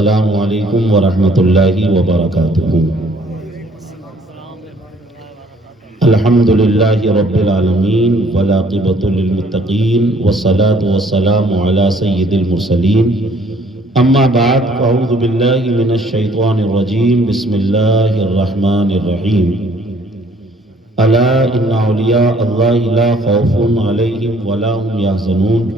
السلام علیکم ورحمۃ اللہ وبرکاتہ۔ الحمد للہ رب العالمین والعاقبۃ للمتقین والصلاة والسلام علی سید المرسلین، اما بعد فاعوذ باللہ من الشیطان الرجیم، بسم اللہ الرحمن الرحیم۔ الا ان اولیاء اللہ لا خوف علیہم ولا هم یحزنون،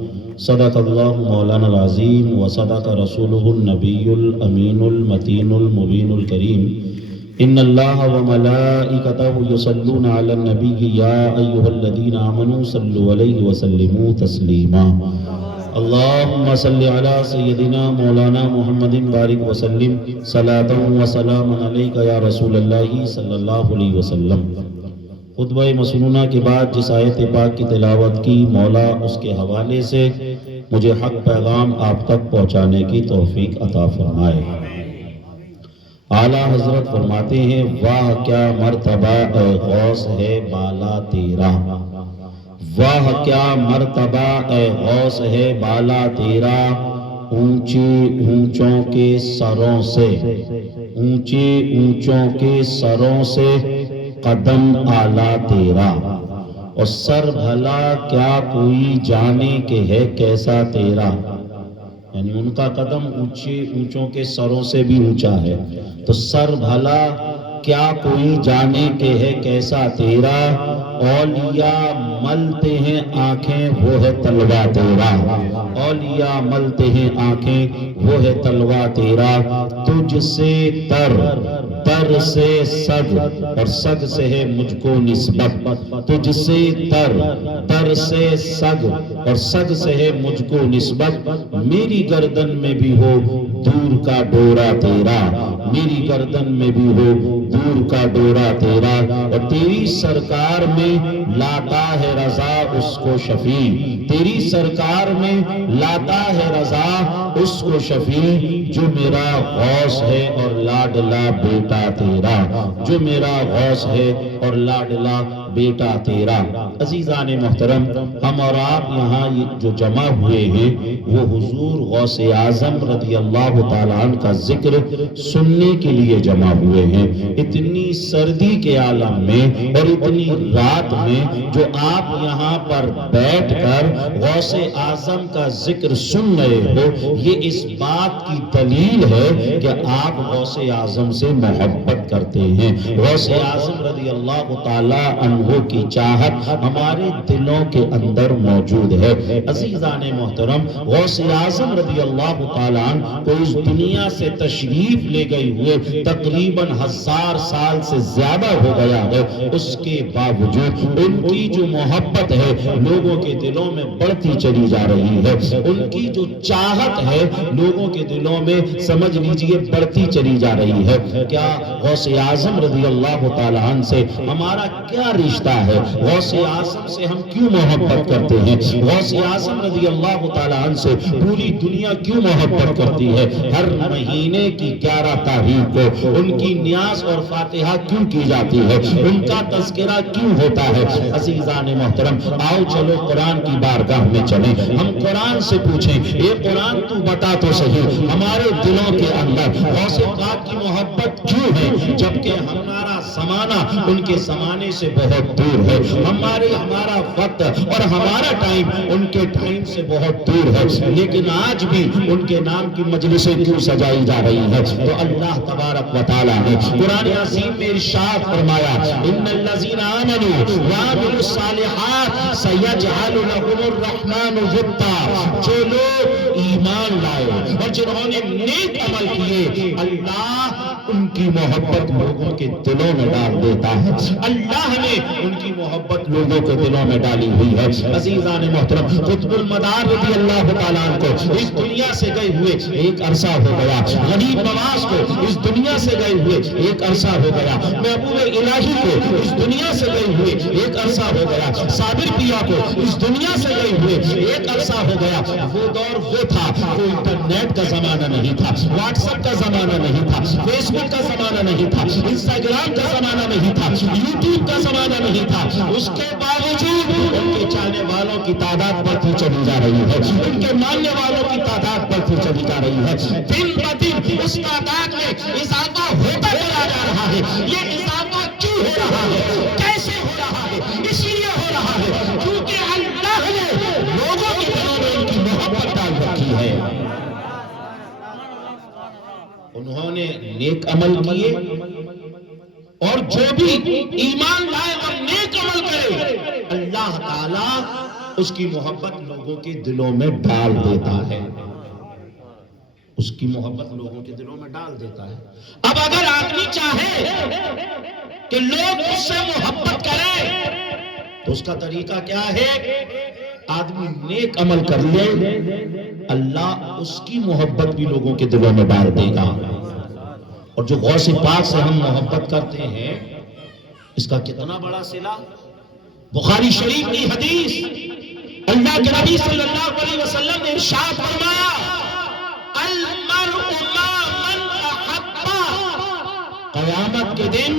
صدق اللہ مولانا العظیم وصدق رسولہ النبی الامین المتین المبین الکریم۔ ان اللہ وملائکتہ یصلون علی النبی یا ایہا الذین آمنوا صلوا علیہ وسلموا تسلیما۔ اللہم صل علی سیدنا مولانا محمد بارک وسلم، صلاۃ و سلام علیک یا رسول اللہ صلی اللہ علیہ وسلم۔ خطبہ مسنونہ کے بعد جس آیت پاک کی تلاوت کی، مولا اس کے حوالے سے مجھے حق پیغام آپ تک پہنچانے کی توفیق عطا فرمائے۔ اعلیٰ حضرت فرماتے ہیں، واہ کیا مرتبہ اے غوث ہے بالا تیرا، واہ کیا مرتبہ اے غوث ہے بالا تیرا، اونچے اونچوں کے سروں سے، اونچے اونچوں کے سروں سے قدم اعلیٰ تیرا، اور سر بھلا کیا کوئی جانے کہ ہے کیسا تیرا، یعنی ان کا قدم اونچے اونچوں کے سروں سے بھی اونچا ہے، تو سر بھلا کیا کوئی جانے کہ ہے کیسا تیرا، اولیاء ملتے ہیں آنکھیں وہ ہے تلوا تیرا، اولیاء ملتے ہیں آنکھیں وہ ہے تلوا تیرا، تجھ سے تر، تر سے سگ، اور سگ سے ہے مجھ کو نسبت، تجھ سے تر، تر سے سگ، اور سگ سے ہے مجھ کو نسبت، میری گردن میں بھی ہو دور کا ڈورا تیرا، میری گردن میں بھی ہو دور کا ڈورا تیرا، اور تیری سرکار میں لاتا ہے رضا اس کو شفیع، تیری سرکار میں لاتا ہے رضا اس کو شفیع، جو میرا غوث ہے اور لاڈلا بیٹا تیرا، جو میرا غوث ہے اور لاڈلا بیٹا تیرا۔ عزیزان محترم، ہم اور آپ یہاں جو جمع ہوئے ہیں وہ حضور غوث اعظم رضی اللہ تعالیٰ عنہ کا ذکر سننے کے لیے جمع ہوئے ہیں۔ اتنی سردی کے عالم میں اور اتنی رات میں جو آپ یہاں پر بیٹھ کر غوث اعظم کا ذکر سن رہے ہو، یہ اس بات کی دلیل ہے کہ آپ غوث اعظم سے محبت کرتے ہیں۔ غوث اعظم رضی اللہ تعالیٰ عنہ کی چاہت ہمارے دلوں کے اندر موجود ہے۔ عزیزان محترم، غوث اعظم رضی اللہ تعالیٰ عنہ کو اس دنیا سے تشریف لے گئے ہوئے تقریباً 1000 سال سے زیادہ ہو گیا ہے، اس کے باوجود ان کی جو محبت ہے لوگوں کے دلوں میں بڑھتی چلی جا رہی ہے، ان کی جو چاہت ہے لوگوں کے دلوں میں سمجھ لیجئے بڑھتی چلی جا رہی ہے۔ کیا غوث اعظم رضی اللہ تعالیٰ عنہ سے ہمارا کیا رشتہ ہے؟ غوث اعظم سے ہم کیوں محبت کرتے ہیں؟ غوث اعظم رضی اللہ تعالیٰ عنہ سے پوری دنیا کیوں محبت کرتی ہے؟ ہر مہینے کی 11 تاریخ کو ان کی نیاز اور فاتحہ کیوں کی جاتی ہے؟ ان کا تذکرہ کیوں ہوتا ہے؟ عزیزان محترم، آؤ چلو قرآن کی بارگاہ میں چلیں، ہم قرآن سے پوچھیں، اے قرآن تو بتا تو صحیح ہمارے دلوں کے اندر غوث پاک کی محبت کیوں ہے، جبکہ ہمارا زمانہ ان کے زمانے سے بہت دور ہے، ہمارا وقت اور ہمارا ٹائم ان کے ٹائم سے بہت دور ہے، لیکن آج بھی ان کے نام کی مجلسیں کیوں سجائی جا رہی ہے؟ تو اللہ تبارک و تعالیٰ نے قرآن عظیم میں ارشاد فرمایا، ان الذین آمنوا وعملوا الصالحات سیجعل لهم الرحمن ودا، جو لوگ ایمان لائے اور جنہوں نے نیک عمل کیے، اللہ ان کی محبت لوگوں کے دلوں میں ڈال دیتا ہے، اللہ نے ان کی محبت لوگوں کے دلوں میں ڈالی ہوئی ہے۔ عزیزان محترم، قطب المدار رضی اللہ تعالیٰ عنہ کو اس دنیا سے گئے ہوئے ایک عرصہ ہو گیا، غریب نواز کو اس دنیا سے گئے ہوئے ایک عرصہ ہو گیا، محبوب الہی کو اس دنیا سے گئے ہوئے ایک عرصہ ہو گیا، صابر پیا کو اس دنیا سے گئے ہوئے ایک عرصہ ہو گیا۔ وہ دور وہ تھا، وہ انٹرنیٹ کا زمانہ نہیں تھا، واٹس ایپ کا زمانہ نہیں تھا، فیس بک کا زمانہ نہیں تھا، انسٹاگرام کا زمانہ نہیں تھا، یوٹیوب کا زمانہ نہیں تھا، اس کے باوجود ان کے چاہنے والوں کی تعداد بڑھتی چلی جا رہی ہے، ان کے ماننے والوں کی تعداد بڑھتی چلی جا رہی ہے، دن بہ دن اس تعداد میں اضافہ ہوتا چلا جا رہا ہے۔ یہ اضافہ کیوں ہو رہا ہے، کیسے ہو رہا ہے؟ اس لیے ہو رہا ہے کیونکہ اللہ نے لوگوں کے دلوں میں ان کی محبت ڈال رکھی ہے۔ انہوں نے نیک عمل کیے، اور جو بھی ایمان لائے اور نیک عمل کرے، اللہ تعالیٰ اس کی محبت لوگوں کے دلوں میں ڈال دیتا ہے، اس کی محبت لوگوں کے دلوں میں ڈال دیتا ہے۔ اب اگر آدمی چاہے کہ لوگ اس سے محبت کریں تو اس کا طریقہ کیا ہے؟ آدمی نیک عمل کر لے، اللہ اس کی محبت بھی لوگوں کے دلوں میں ڈال دے گا۔ اور جو غوث پاک سے ہم محبت کرتے ہیں، اس کا کتنا بڑا صلہ۔ بخاری شریف کی حدیث، اللہ کے نبی صلی اللہ علیہ وسلم نے ارشاد فرمایا، المرء مع من احب، قیامت کے دن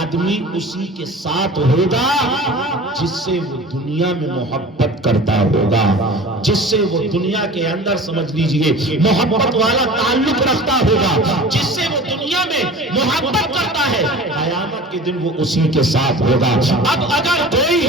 آدمی اسی کے ساتھ ہوگا جس سے وہ دنیا میں محبت کرتا ہوگا، جس سے وہ دنیا کے اندر سمجھ لیجئے محبت والا تعلق رکھتا ہوگا، جس سے وہ دنیا میں محبت کرتا ہے، قیامت کے دن وہ اسی کے ساتھ ہوگا۔ اب اگر کوئی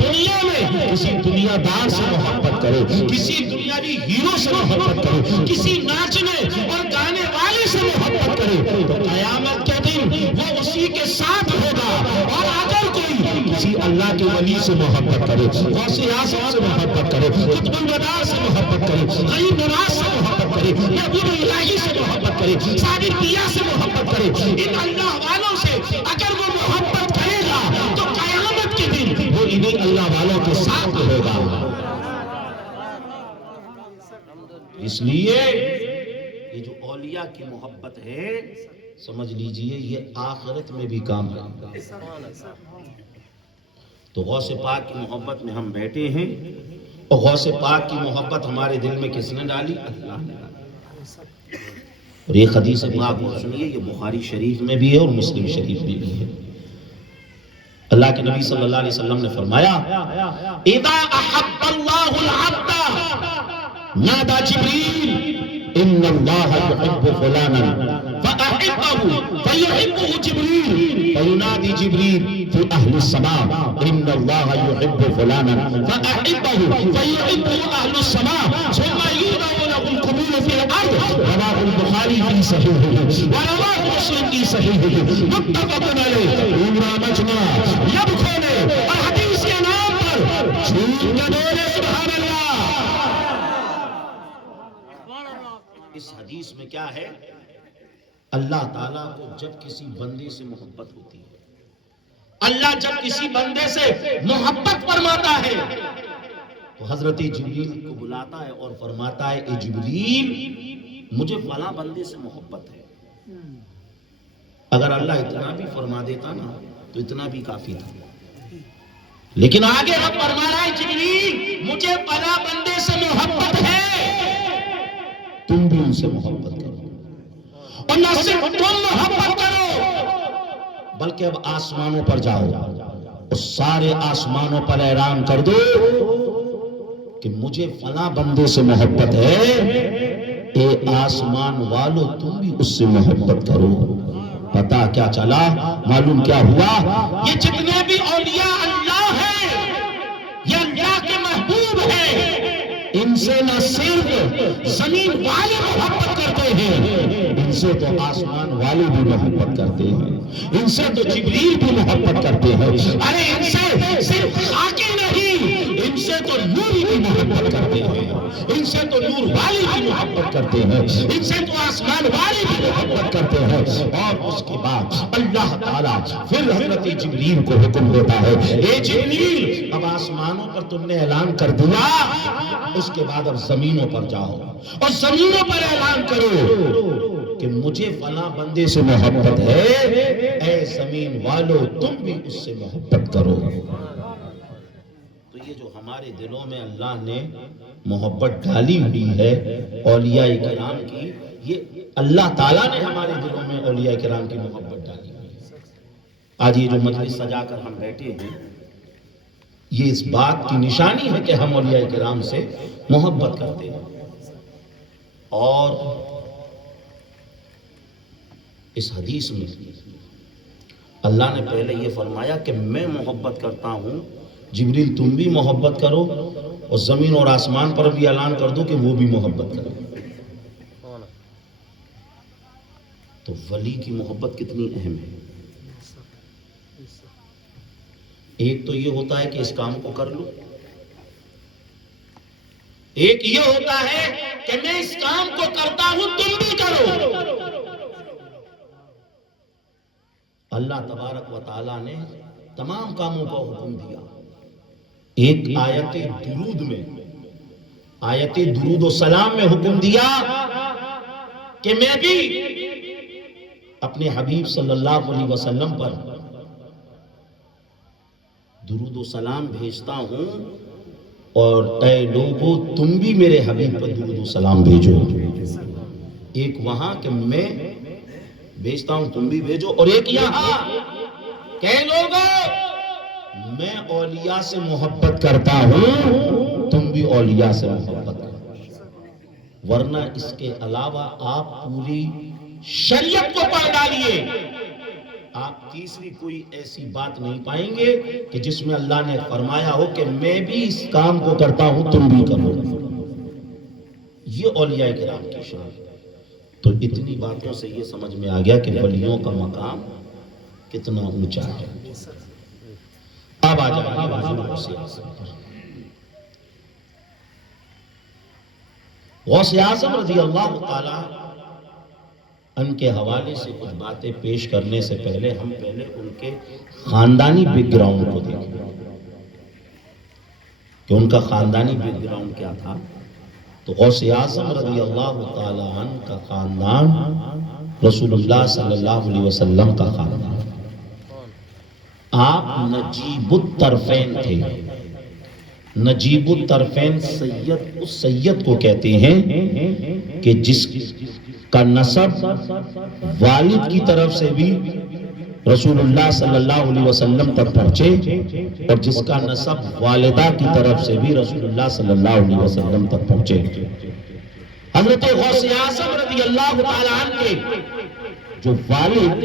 دنیا میں کسی دنیا دار سے محبت کرے، کسی دنیاوی ہیرو سے محبت کرے، کسی ناچنے اور گانے والے سے محبت کرے، تو قیامت کے دن وہ اسی کے ساتھ ہوگا۔ اور اگر کوئی کسی اللہ کے ولی سے محبت کرے، غوث اعظم سے محبت کرے، قطب الوداع سے محبت کرے، غریب نواز سے محبت کرے، محبوب الہی سے محبت کرے، صابر دیا سے محبت کرے، ان اللہ والوں سے اگر وہ محبت کرے گا تو قیامت کے دن وہ انہیں اللہ والوں کے ساتھ ہوگا۔ اس لیے یہ جو اولیاء کی محبت ہے، سمجھ لیجئے یہ آخرت میں بھی کام ہے۔ تو غوث پاک کی محبت میں ہم بیٹھے ہیں، اور غوث پاک کی محبت ہمارے دل میں کس نے ڈالی؟ اللہ نے ڈالی۔ اور یہ حدیث پاک سنیے، یہ بخاری شریف میں بھی ہے اور مسلم شریف میں بھی ہے۔ اللہ کے نبی صلی اللہ علیہ وسلم نے فرمایا، اذا احب اللہ العبد نادى جبريل ان الله يحب فلانا فاحبه فيحبه جبريل فينادي جبريل في اهل السماء ان الله يحب فلانا فاحبه فيحبه اهل السماء ثم يوضع له القبول في الارض۔ رواه البخاری في صحیحه ورواه مسلم في صحیحه متفق علیہ۔ عمرہ مجمع لب کھولے اور حدیث کے نام پر جھوٹ نہ بولے، سبحان اللہ۔ اس حدیث میں کیا ہے؟ اللہ تعالیٰ کو جب کسی بندے سے محبت ہوتی ہے، اللہ جب کسی بندے سے محبت فرماتا ہے تو حضرت جبریل کو بلاتا ہے اور فرماتا ہے، اے جبریل مجھے فلاں بندے سے محبت ہے۔ اگر اللہ اتنا بھی فرما دیتا نا تو اتنا بھی کافی تھا، لیکن آگے رب فرما رہا ہے، جبریل مجھے فلاں بندے سے محبت ہے، تم بھی ان سے محبت کرو، اور نہ صرف تم محبت کرو بلکہ اب آسمانوں پر جاؤ اور سارے آسمانوں پر اعلان کر دو کہ مجھے فلاں بندے سے محبت ہے، اے آسمان والو تم بھی اس سے محبت کرو۔ پتا کیا چلا؟ معلوم کیا ہوا؟ یہ جتنے بھی اولیاء اللہ ہیں، یہ اللہ کے محبوب ہیں، ان سے نہ صرف زمین والے محبت کرتے ہیں، ان سے تو آسمان والے بھی محبت کرتے ہیں، ان سے تو جبریل بھی محبت کرتے ہیں، ارے ان سے صرف خاکی نہیں، ان سے تو نوری بھی محبت کرتے ہیں، ان سے تو نور والی بھی محبت کرتے ہیں، ان سے تو آسمان والی بھی محبت کرتے ہیں۔ اور اس کے بعد اللہ تعالیٰ پھر حضرت جبریل کو حکم دیتا ہے، اے جبریل اب آسمانوں پر تم نے اعلان کر دیا، اس کے بعد اب زمینوں پر جاؤ اور زمینوں پر اعلان کرو کہ مجھے فلاں بندے سے محبت ہے، اے زمین والو تم بھی اس سے محبت کرو۔ تو یہ جو ہمارے دلوں میں اللہ نے محبت ڈالی ہوئی ہے اولیاء کرام کی، یہ اللہ تعالیٰ نے ہمارے دلوں میں اولیاء کرام کی محبت ڈالی ہوئی ہے۔ آج یہ جو مجلس سجا کر ہم بیٹھے ہیں، یہ اس بات کی نشانی ہے کہ ہم اولیاء کرام سے محبت کرتے ہیں۔ اور اس حدیث میں اللہ نے پہلے یہ فرمایا کہ میں محبت کرتا ہوں، جبریل تم بھی محبت کرو، اور زمین اور آسمان پر بھی اعلان کر دو کہ وہ بھی محبت کرے۔ تو ولی کی محبت کتنی اہم ہے۔ ایک تو یہ ہوتا ہے کہ اس کام کو کر لو، ایک یہ ہوتا ہے کہ میں اس کام کو کرتا ہوں تم بھی کرو۔ اللہ تبارک و تعالیٰ نے تمام کاموں کا حکم دیا۔ ایک آیت درود میں، آیت درود و سلام میں حکم دیا کہ میں بھی اپنے حبیب صلی اللہ علیہ وسلم پر درود و سلام بھیجتا ہوں، اور اے لوگو تم بھی میرے حبیب پر درود و سلام بھیجو۔ ایک وہاں کہ میں بھیجتا ہوں تم بھی بھیجو، اور ایک یہاں کہ لوگو میں اولیاء سے محبت کرتا ہوں، تم بھی اولیاء سے محبت کرو۔ ورنہ اس کے علاوہ آپ پوری شریعت کو پڑھ ڈالیے، آپ تیسری کوئی ایسی بات نہیں پائیں گے کہ جس میں اللہ نے فرمایا ہو کہ میں بھی اس کام کو کرتا ہوں تم بھی کرو۔ یہ اولیاء کرام کی شان ہے۔ تو اتنی باتوں سے یہ سمجھ میں آ گیا کہ ولیوں کا مقام کتنا اونچا ہے۔ اب آ جائیں غوث اعظم پر۔ غوث اعظم رضی اللہ تعالی ان کے حوالے سے کچھ باتیں پیش کرنے سے پہلے ہم پہلے ان کے خاندانی بیک گراؤنڈ کو دیکھیں کہ ان کا خاندانی بیک گراؤنڈ کیا تھا۔ تو غوث اعظم رضی اللہ تعالی عنہ کا خاندان رسول اللہ صلی اللہ علیہ وسلم کا خاندان۔ آپ نجیب الطرفین تھے۔ نجیب الطرفین سید اس سید کو کہتے ہیں کہ جس کا نسب والد کی طرف سے بھی رسول اللہ صلی اللہ علیہ وسلم تک پہنچے، اور جس کا نسب والدہ کی طرف سے بھی رسول اللہ صلی اللہ علیہ وسلم تک پہنچے۔ حضرت غوث اعظم رضی اللہ تعالیٰ عنہ کے جو والد،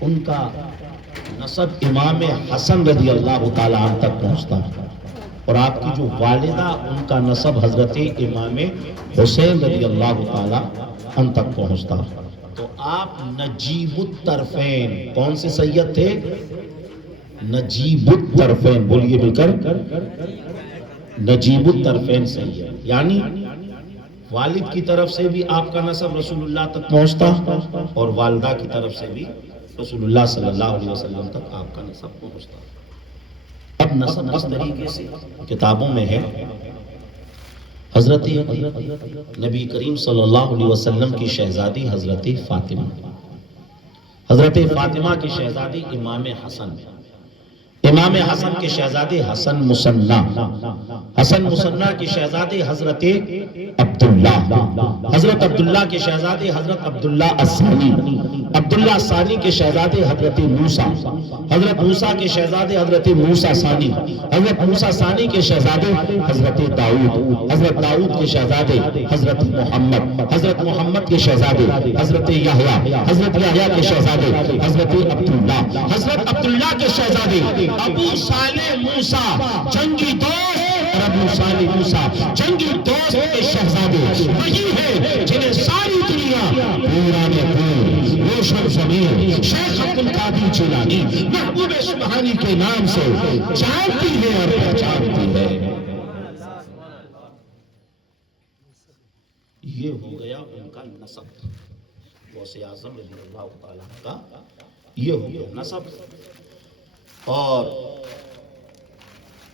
ان کا نسب امام حسن رضی اللہ تعالیٰ عنہ تک پہنچتا، اور آپ کی جو والدہ ان کا نسب حضرت امام حسین رضی اللہ تعالیٰ عنہ تک پہنچتا۔ تو آپ نجیب الطرفین کون سے سید تھے؟ نجیب الطرفین، بولیے مل کر، نجیب الطرفین سید، یعنی والد کی طرف سے بھی آپ کا نسب رسول اللہ تک پہنچتا، اور والدہ کی طرف سے بھی رسول اللہ صلی اللہ علیہ وسلم تک آپ کا نسب پہنچتا۔ اب نسب اس طریقے سے کتابوں میں ہے۔ حضرت نبی کریم صلی اللہ علیہ وسلم کی شہزادی حضرت فاطمہ، حضرت فاطمہ کی شہزادی امام حسن، امام حسن کے شہزادے حسن مصنع، حسن مصنع کے شہزادے حضرت عبداللہ، حضرت عبداللہ کے شہزادے حضرت عبداللہ الثانی، عبداللہ الثانی کے شہزادے حضرت موسیٰ، حضرت موسیٰ کے شہزادے حضرت موسیٰ ثانی، حضرت موسیٰ ثانی کے شہزادے حضرت داؤد، حضرت داؤد کے شہزادے حضرت محمد، حضرت محمد کے شہزادے حضرت یحییٰ، حضرت یحییٰ کے شہزادے حضرت عبداللہ، حضرت عبداللہ کے شہزادے ابو صالح موسیٰ جنگی دوست، اور ابو صالح موسیٰ جنگی دوست کے شہزادے وہی ہیں جنہیں ساری دنیا پورا میں پور روشن زمین شیخ عبد القادر جیلانی محبوب سبحانی کے نام سے جانتی ہے اور پہچانتی ہے۔ یہ ہو گیا ان کا نسب، غوث اعظم رضی اللہ تعالیٰ کا یہ ہو گیا نسب۔ اور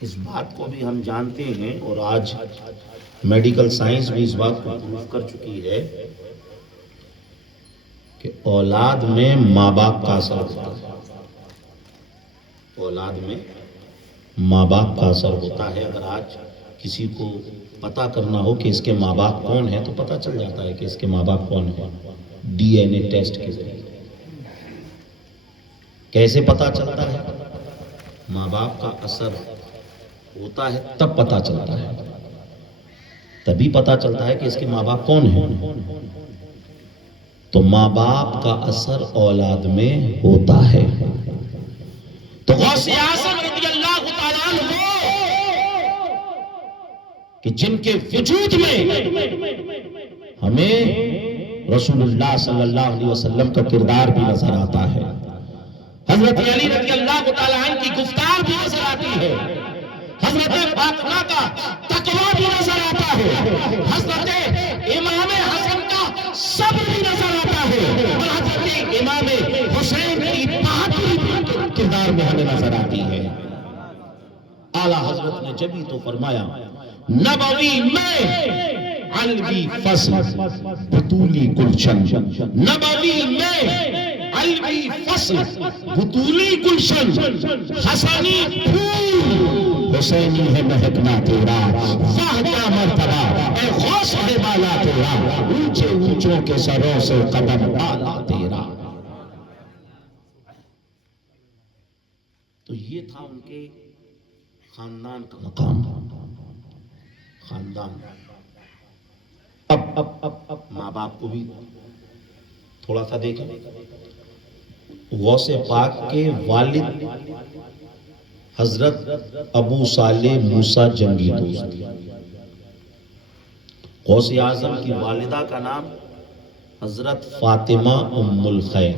اس بات کو بھی ہم جانتے ہیں، اور آج میڈیکل سائنس بھی اس بات کو پروف کر چکی ہے کہ اولاد میں ماں باپ کا اثر ہوتا ہے، اولاد میں ماں باپ کا اثر ہوتا ہے۔ اگر آج کسی کو پتہ کرنا ہو کہ اس کے ماں باپ کون ہیں تو پتہ چل جاتا ہے کہ اس کے ماں باپ کون ہیں۔ ڈی این اے ٹیسٹ کے ذریعے۔ کیسے پتا چلتا ہے؟ ماں باپ کا اثر ہوتا ہے تب پتا چلتا ہے، تبھی پتا چلتا ہے کہ اس کے ماں باپ کون ہیں۔ تو ماں باپ کا اثر اولاد میں ہوتا ہے۔ تو غوث اعظم رضی اللہ تعالیٰ عنہ کہ جن کے وجود میں ہمیں رسول اللہ صلی اللہ علیہ وسلم کا کردار بھی نظر آتا ہے، حضرت علی رضی اللہ تعالیٰ عنہ کی گفتار بھی نظر آتی ہے، حضرت فاطمہ کا تقویٰ بھی نظر آتا ہے، حضرت امام حسن کا صبر بھی نظر آتا ہے، اور حضرت امام حسین کی بہادری بھی کردار میں ہمیں نظر آتی ہے۔ اعلیٰ حضرت نے جبھی تو فرمایا نبوی میں علوی فصل بطولی گلشن، نبوی میں علوی فصل بطولی گلشن، حسنی پھول حسینی ہے مہکنا تیرا، واہ کیا مرتبہ اے غوث ہے بالا تیرا، اونچے اونچوں کے سروں سے قدم بالا تیرا۔ تو یہ تھا ان کے خاندان کا مقام، خاندان۔ اب ماں باپ کو بھی تھوڑا سا دیکھیں۔ غوث پاک کے والد حضرت ابو صالح موسیٰ جنگی دوست، غوث اعظم کی والدہ کا نام حضرت فاطمہ ام الخیر،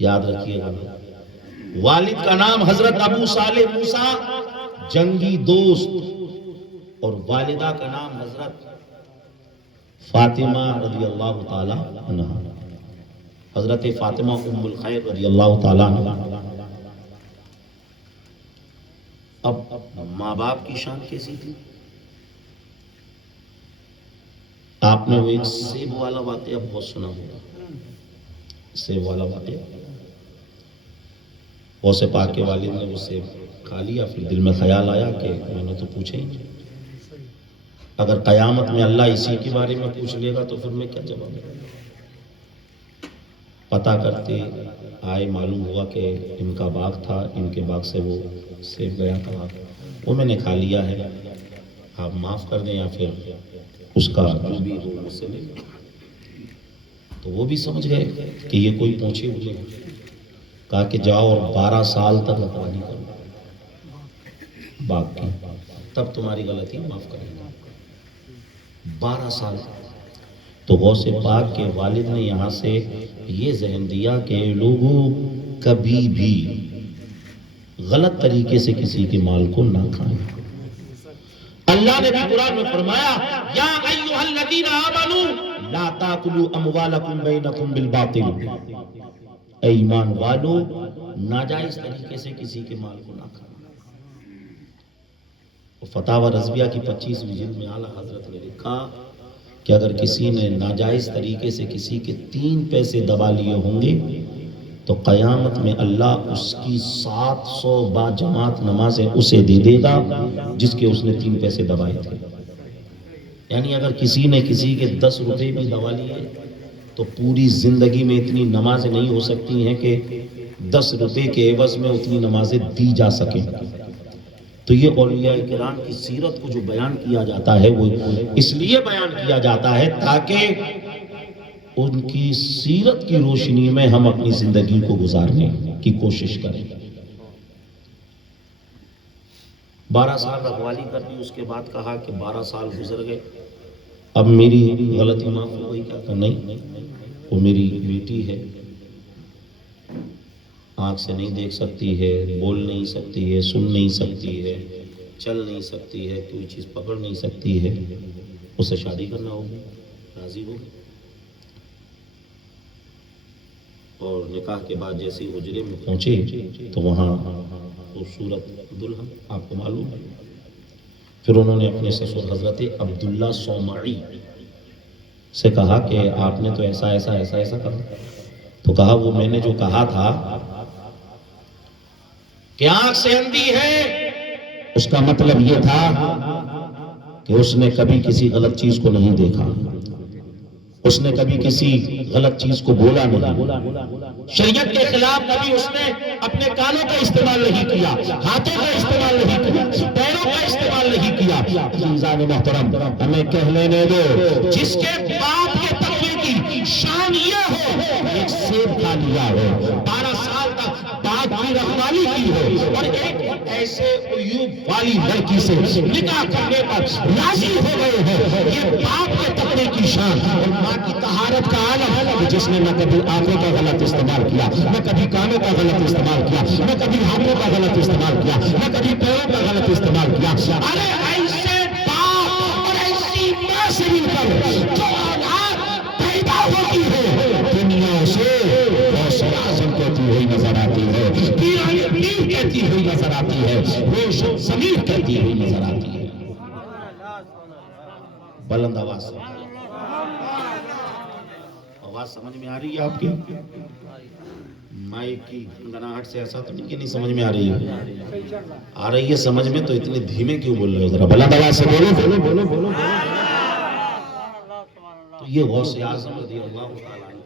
یاد رکھیے گا۔ والد کا نام حضرت ابو صالح موسیٰ جنگی دوست، اور والدہ کا نام حضرت فاطمہ رضی اللہ تعالی عنہ، حضرت فاطمہ ام الخیر رضی اللہ تعالی عنہ۔ اب ماں باپ کی شان کیسی تھی؟ آپ نے وہ ایک سیب والا واقعہ بہت سنا ہوگا، سیب والا واقعہ۔ غوث پاک کے والد نے وہ سیب کھا لیا، پھر دل میں خیال آیا کہ میں نے تو پوچھا ہی نہیں، اگر قیامت میں اللہ اسی کے بارے میں پوچھ لے گا تو پھر میں کیا جواب دوں؟ پتہ کرتے آئے، معلوم ہوا کہ ان کا باغ تھا، ان کے باغ سے وہ سیب گیا تھا، وہ میں نے کھا لیا ہے، آپ معاف کر دیں یا پھر اس کا جو بھی ہو مجھ سے لے لیں۔ تو وہ بھی سمجھ گئے کہ یہ کوئی پوچھے ہوئے ہیں، کہا کہ جاؤ اور 12 سال تک رکھوانی کرو باغ کی، تب تمہاری غلطی معاف کریں گے۔ 12 سال۔ تو غوث پاک کے والد نے یہاں سے یہ ذہن دیا کہ لوگوں کبھی بھی غلط طریقے سے کسی کے مال کو نہ کھائیں۔ اللہ نے بھی قرآن میں فرمایا یا ایھا الذین آمنوا لا تاکلوا اموالکم بینکم بالباطل، اے ایمان والو ناجائز طریقے سے کسی کے مال کو نہ کھانا۔ فتاوی رضویہ کی 25ویں جلد میں اعلیٰ حضرت نے لکھا کہ اگر کسی نے ناجائز طریقے سے کسی کے 3 پیسے دبا لیے ہوں گے تو قیامت میں اللہ اس کی 700 با جماعت نمازیں اسے دے دے گا جس کے اس نے 3 پیسے دبائے تھے۔ یعنی اگر کسی نے کسی کے 10 روپے بھی دبا لیے تو پوری زندگی میں اتنی نمازیں نہیں ہو سکتی ہیں کہ 10 روپے کے عوض میں اتنی نمازیں دی جا سکیں۔ تو یہ اولیاء کرام کی سیرت کو جو بیان کیا جاتا ہے وہ اس لیے بیان کیا جاتا ہے تاکہ ان کی سیرت کی روشنی میں ہم اپنی زندگی کو گزارنے کی کوشش کریں۔ 12 سال رکھوالی کر دی، اس کے بعد کہا کہ 12 سال گزر گئے، اب میری غلطی معاف ہو گئی، کیا کہ نہیں، وہ میری بیٹی ہے، آنکھ سے نہیں دیکھ سکتی ہے، بول نہیں سکتی ہے، سن نہیں سکتی ہے، چل نہیں سکتی ہے، کوئی چیز پکڑ نہیں سکتی ہے، اسے شادی کرنا ہوگی۔ راضی ہو گئی، اور نکاح کے بعد جیسے حجرے میں پہنچے تو وہاں خوبصورت دلہن آپ کو معلوم ہے۔ پھر انہوں نے اپنے سسر حضرت عبداللہ صومعی سے کہا کہ آپ نے تو ایسا ایسا ایسا ایسا کہا، تو کہا وہ میں نے جو کہا تھا کہ آنکھ سے اندھی ہے، اس کا مطلب یہ تھا کہ اس نے کبھی کسی غلط چیز کو نہیں دیکھا۔ اس نے کبھی کسی غلط چیز کو بولا نہیں، شریعت کے خلاف کبھی اس نے اپنے کانوں کا استعمال نہیں کیا، ہاتھوں کا استعمال نہیں کیا، پیروں کا استعمال نہیں کیا۔ عزیزان محترم، ہمیں کہہ لینے دو، جس کے باپ کے تقوی کی شان یہ ہو ایک سیب کھا لیا ہو، 12 سال تک باپ کی رکھوالی کی ہو، اور ایک ایسے عیوب والی لڑکی سے نکاح کرنے پر راضی ہو گئے ہو، یہ باپ کے تقوی کی شان اور ماں کی طہارت کا عالم، جس نے نہ کبھی آنکھوں کا غلط استعمال کیا، نہ کبھی کانوں کا غلط استعمال کیا، نہ کبھی ہاتھوں کا غلط استعمال کیا، نہ کبھی پیروں کا غلط استعمال کیا۔ ارے ایسے باپ اور ایسی ماں سے مل کر جو اولاد پیدا ہوتی ہے، دنیا سے غوث اعظم کہتی ہوئی نظر آتی ہے، پیرانی پیر کہتی ہوئی نظر آتی ہے، روشن ضمیر کہتی ہوئی نظر آتی ہے۔ بلند آواز سمجھ میں آ رہی ہے آپ کی؟ مائک کی گنگناہٹ سے ایسا تو نہیں کہ نہیں سمجھ میں آ رہی ہے؟ آ رہی ہے سمجھ میں، تو اتنے دھیمے کیوں بول رہے ہو؟ ذرا بلند آواز سے بولو بولو بولو بولو۔ تو یہ غوث اعظم رضی اللہ تعالیٰ عنہ،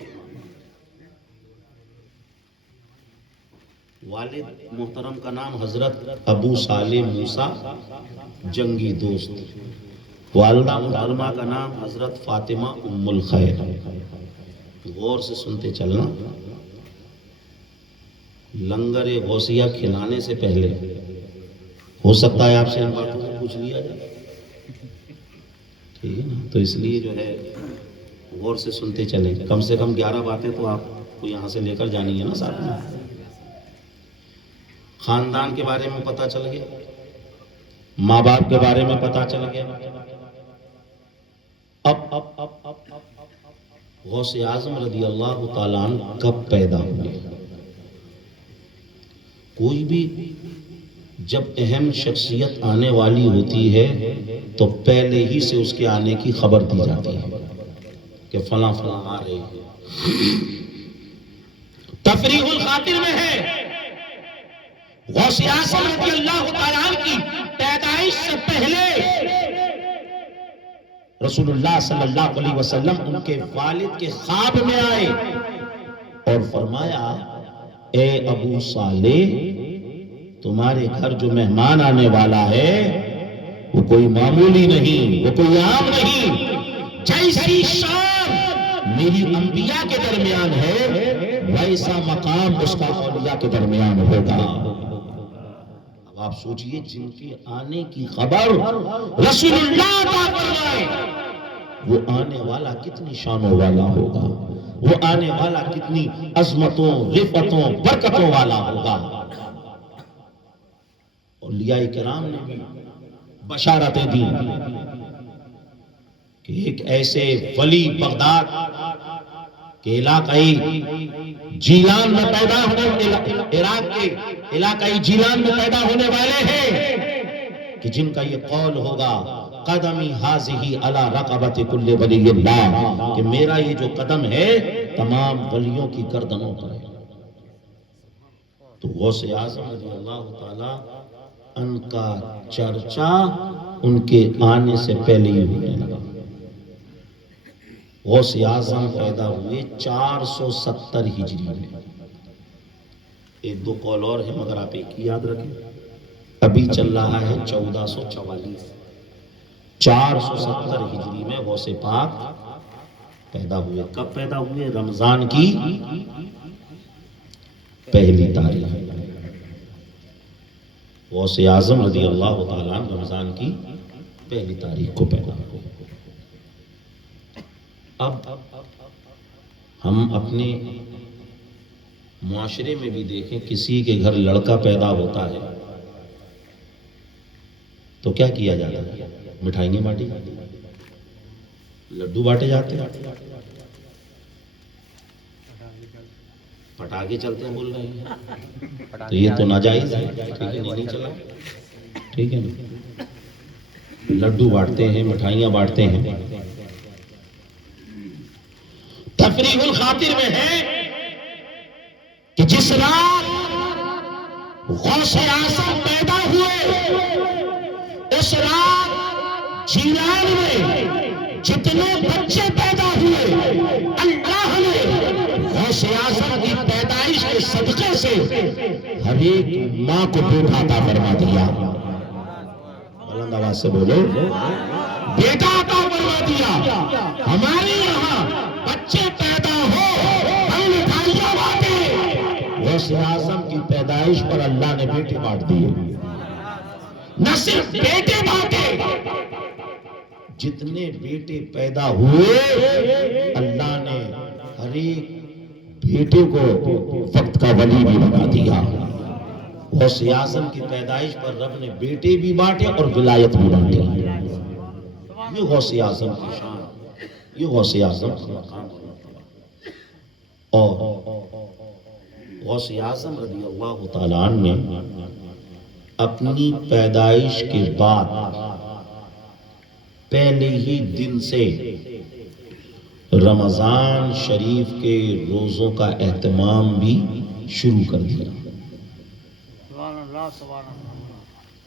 والد محترم کا نام حضرت ابو صالح موسیٰ جنگی دوست، والدہ محترمہ کا نام حضرت فاطمہ ام الخیر۔ غور سے سنتے چلنا، لنگر غوثیہ کھلانے سے پہلے ہو سکتا ہے آپ سے ان باتوں کو پوچھ لیا جائے، ٹھیک ہے نا؟ تو اس لیے جو ہے غور سے سنتے چلیں، کم سے کم 11 باتیں تو آپ کو یہاں سے لے کر جانی ہے نا ساتھ میں۔ خاندان کے بارے میں پتہ چل گیا، ماں باپ کے بارے میں پتہ چل گیا، اب غوث اعظم رضی اللہ تعالیٰ عنہ کب پیدا ہوئے؟ کوئی بھی جب اہم شخصیت آنے والی ہوتی ہے تو پہلے ہی سے اس کے آنے کی خبر دی جاتی ہے کہ فلاں فلاں آ رہے ہیں۔ تفریح الخاطر میں ہے، غوث اعظم رضی اللہ تعالیٰ عنہ کی پیدائش سے پہلے رسول اللہ صلی اللہ علیہ وسلم ان کے والد کے خواب میں آئے اور فرمایا، اے ابو صالح، تمہارے گھر جو مہمان آنے والا ہے وہ کوئی معمولی نہیں، وہ کوئی عام نہیں، جیسی شان میری انبیاء کے درمیان ہے ویسا مقام اس کا اولیاء کے درمیان ہوگا۔ اب آپ سوچئے، جن کے آنے کی خبر رسول اللہ عطا فرمائے، وہ آنے والا کتنی شانوں والا ہوگا، وہ آنے والا کتنی عظمتوں، رفعتوں، برکتوں والا ہوگا۔ اولیاء کرام نے بھی بشارتیں دی کہ ایک ایسے ولی بغداد کے علاقائی جیلان میں پیدا ہونے، عراق کے علاقائی جیلان میں پیدا ہونے والے ہیں کہ جن کا یہ قول ہوگا، قدمی ہاذہی علی رقبۃ کل ولی اللہ، کہ میرا یہ جو قدم ہے تمام ولیوں کی گردنوں پر ہے۔ تو غوث اعظم رضی اللہ تعالی ان کا چرچا ان کے آنے سے پہلے ہی ہونے لگا۔ غوث اعظم پیدا ہوئے 470 ہجری میں۔ ایک دو قول اور ہے مگر آپ ایک ہی یاد رکھیں، ابھی چل رہا ہے 1444۔ 470 ہجری میں غوث پاک پیدا ہوئے۔ کب پیدا ہوئے؟ رمضان کی پہلی تاریخ۔ غوث اعظم رضی اللہ تعالیٰ عنہ رمضان کی پہلی تاریخ کو پیدا ہوئے۔ اب ہم اپنے معاشرے میں بھی دیکھیں، کسی کے گھر لڑکا پیدا ہوتا ہے تو کیا کیا جاتا ہے؟ مٹھائیاں بانٹی جاتی ہیں، لڈو بانٹے جاتے ہیں، پٹاخے چلتے ہیں، بول رہے ہیں تو یہ تو ناجائز ہے، ٹھیک ہے، نہیں چلا، ٹھیک ہے نا؟ لڈو بانٹتے ہیں، مٹھائیاں بانٹتے ہیں۔ تفریح الخاطر میں ہے کہ جس رات غوث اعظم پیدا ہوئے، اس رات جیلان میں جتنے بچے پیدا ہوئے سے ہر ایک ماں کو بیٹا عطا فرما دیا. بلند آواز سے بولو, بیٹا عطا فرما دیا. ہمارے یہاں بچے پیدا ہو ہم مٹھائیاں بانٹے. غوث اعظم کی پیدائش پر اللہ نے بیٹے بانٹ دیے. نہ صرف بیٹے بانٹے, جتنے بیٹے پیدا ہوئے اللہ نے ہر ایک بیٹے کو وقت کا ولی بھی بنا دیا. غوث اعظم کی پیدائش پر رب نے بیٹے بھی بانٹے اور ولایت بھی بانٹی. یہ غوث اعظم کی شان, یہ غوث اعظم کا مقام. اور غوث اعظم رضی اللہ تعالیٰ عنہ نے اپنی پیدائش کے بعد پہلے ہی دن سے رمضان شریف کے روزوں کا اہتمام بھی شروع کر دیا.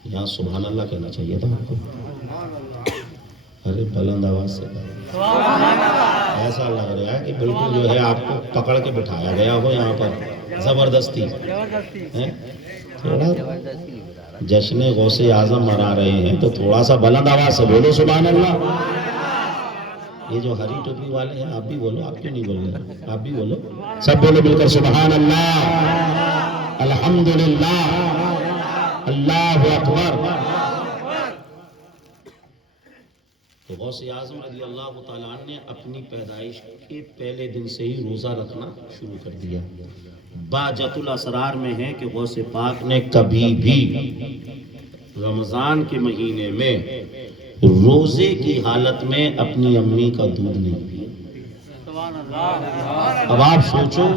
یہاں سبحان اللہ کہنا چاہیے تھا آپ کو. ارے بلند آواز سے ایسا لگ رہا ہے کہ بالکل جو ہے آپ کو پکڑ کے بٹھایا گیا ہو یہاں پر زبردستی. تھوڑا جشن غوث اعظم منا رہے ہیں تو تھوڑا سا بلند آواز سے بولو سبحان اللہ. یہ جو ہری ٹوپی والے ہیں آپ بھی بولو, آپ کیوں نہیں بول رہے, آپ بھی بولو, سب بولو مل کر سبحان اللہ, الحمدللہ, اللہ اکبر. تو غوث اعظم رضی اللہ تعالیٰ عنہ نے اپنی پیدائش کے پہلے دن سے ہی روزہ رکھنا شروع کر دیا. باجت الاسرار میں ہے کہ غوث پاک نے کبھی بھی رمضان کے مہینے میں روزے کی حالت میں اپنی امی کا دودھ نہیں پیا. اب آپ سوچو,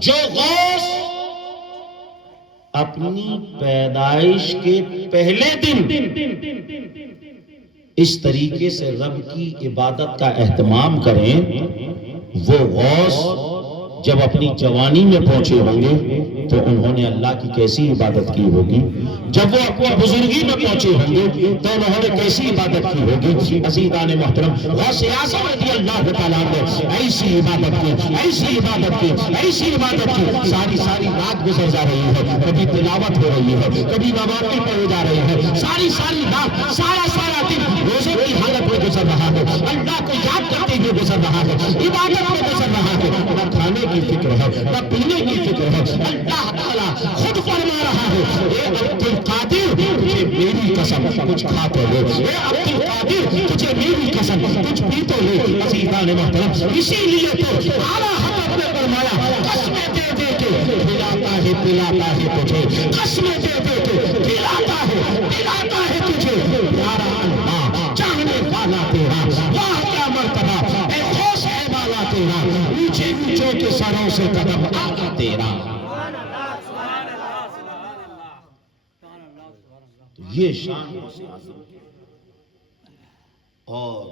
جو غوث اپنی پیدائش کے پہلے دن اس طریقے سے رب کی عبادت کا اہتمام کریں, وہ غوث جب اپنی جوانی میں پہنچے ہوں گے تو انہوں نے اللہ کی کیسی عبادت کی ہوگی. جب وہ اپنی بزرگی میں پہنچے ہوں گے تو انہوں نے کیسی عبادت کی ہوگی. عزیزان محترم, غوث اعظم رضی اللہ تعالیٰ نے ایسی عبادت کی, ایسی عبادت کی, ایسی عبادت کی, ساری رات گزر جا رہی ہے, کبھی تلاوت ہو رہی ہے, کبھی نوافل پڑھے جا رہے ہیں, ساری رات, سارا دن روزے کی حالت میں گزر رہا ہے, اللہ کو یاد کرتے ہوئے گزر رہا ہے, عبادت میں گزر رہا ہے. نہ کھانے کی فکر ہے, نہ پینے کی فکر ہے. اللہ تعالیٰ خود فرما رہا ہے, اے عبد القادر تجھے میری قسم کچھ کھاتے ہو, اے عبد القادر تجھے میری قسم کچھ پیتے ہو. عزیزان محترم, اسی لیے تو اعلیٰ حضرت نے فرمایا, قسمیں دے دے کے کھلاتا ہے پلاتا ہے تجھے, قسمیں دے دے کے کھلاتا ہے تجھے. پیارا اللہ, چاہنے والا تیرا, واہ کیا مرتبہ, اے خوش ہے والا تیرا, اونچے اونچوں کے سروں سے قدم آقا تیرا. تو یہ شان غوث اعظم کی. اور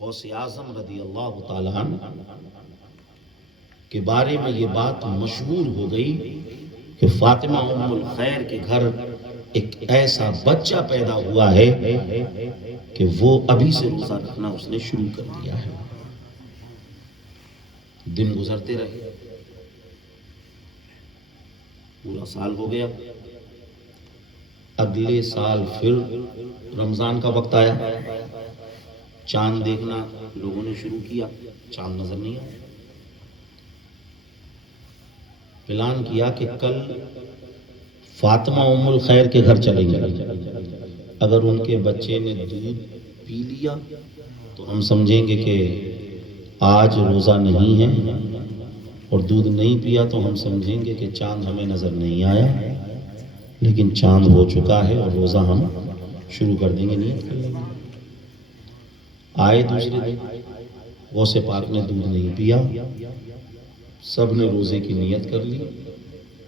غوث اعظم رضی اللہ تعالیٰ عنہ کے بارے میں یہ بات مشہور ہو گئی کہ فاطمہ ام الخیر کے گھر ایک ایسا بچہ پیدا ہوا ہے کہ وہ ابھی سے روزہ رکھنا اس نے شروع کر دیا ہے. دن گزرتے رہے, پورا سال ہو گیا. اگلے سال پھر رمضان کا وقت آیا, چاند دیکھنا لوگوں نے شروع کیا, چاند نظر نہیں آیا. اعلان کیا کہ کل فاطمہ ام الخیر کے گھر چلیں گے, اگر ان کے بچے نے دودھ پی لیا تو ہم سمجھیں گے کہ آج روزہ نہیں ہے, اور دودھ نہیں پیا تو ہم سمجھیں گے کہ چاند ہمیں نظر نہیں آیا, لیکن چاند ہو چکا ہے اور روزہ ہم شروع کر دیں گے, نیت کر لیں گے. آئے دوسرے دن, غوث پاک نے دودھ نہیں پیا, سب نے روزے کی نیت کر لی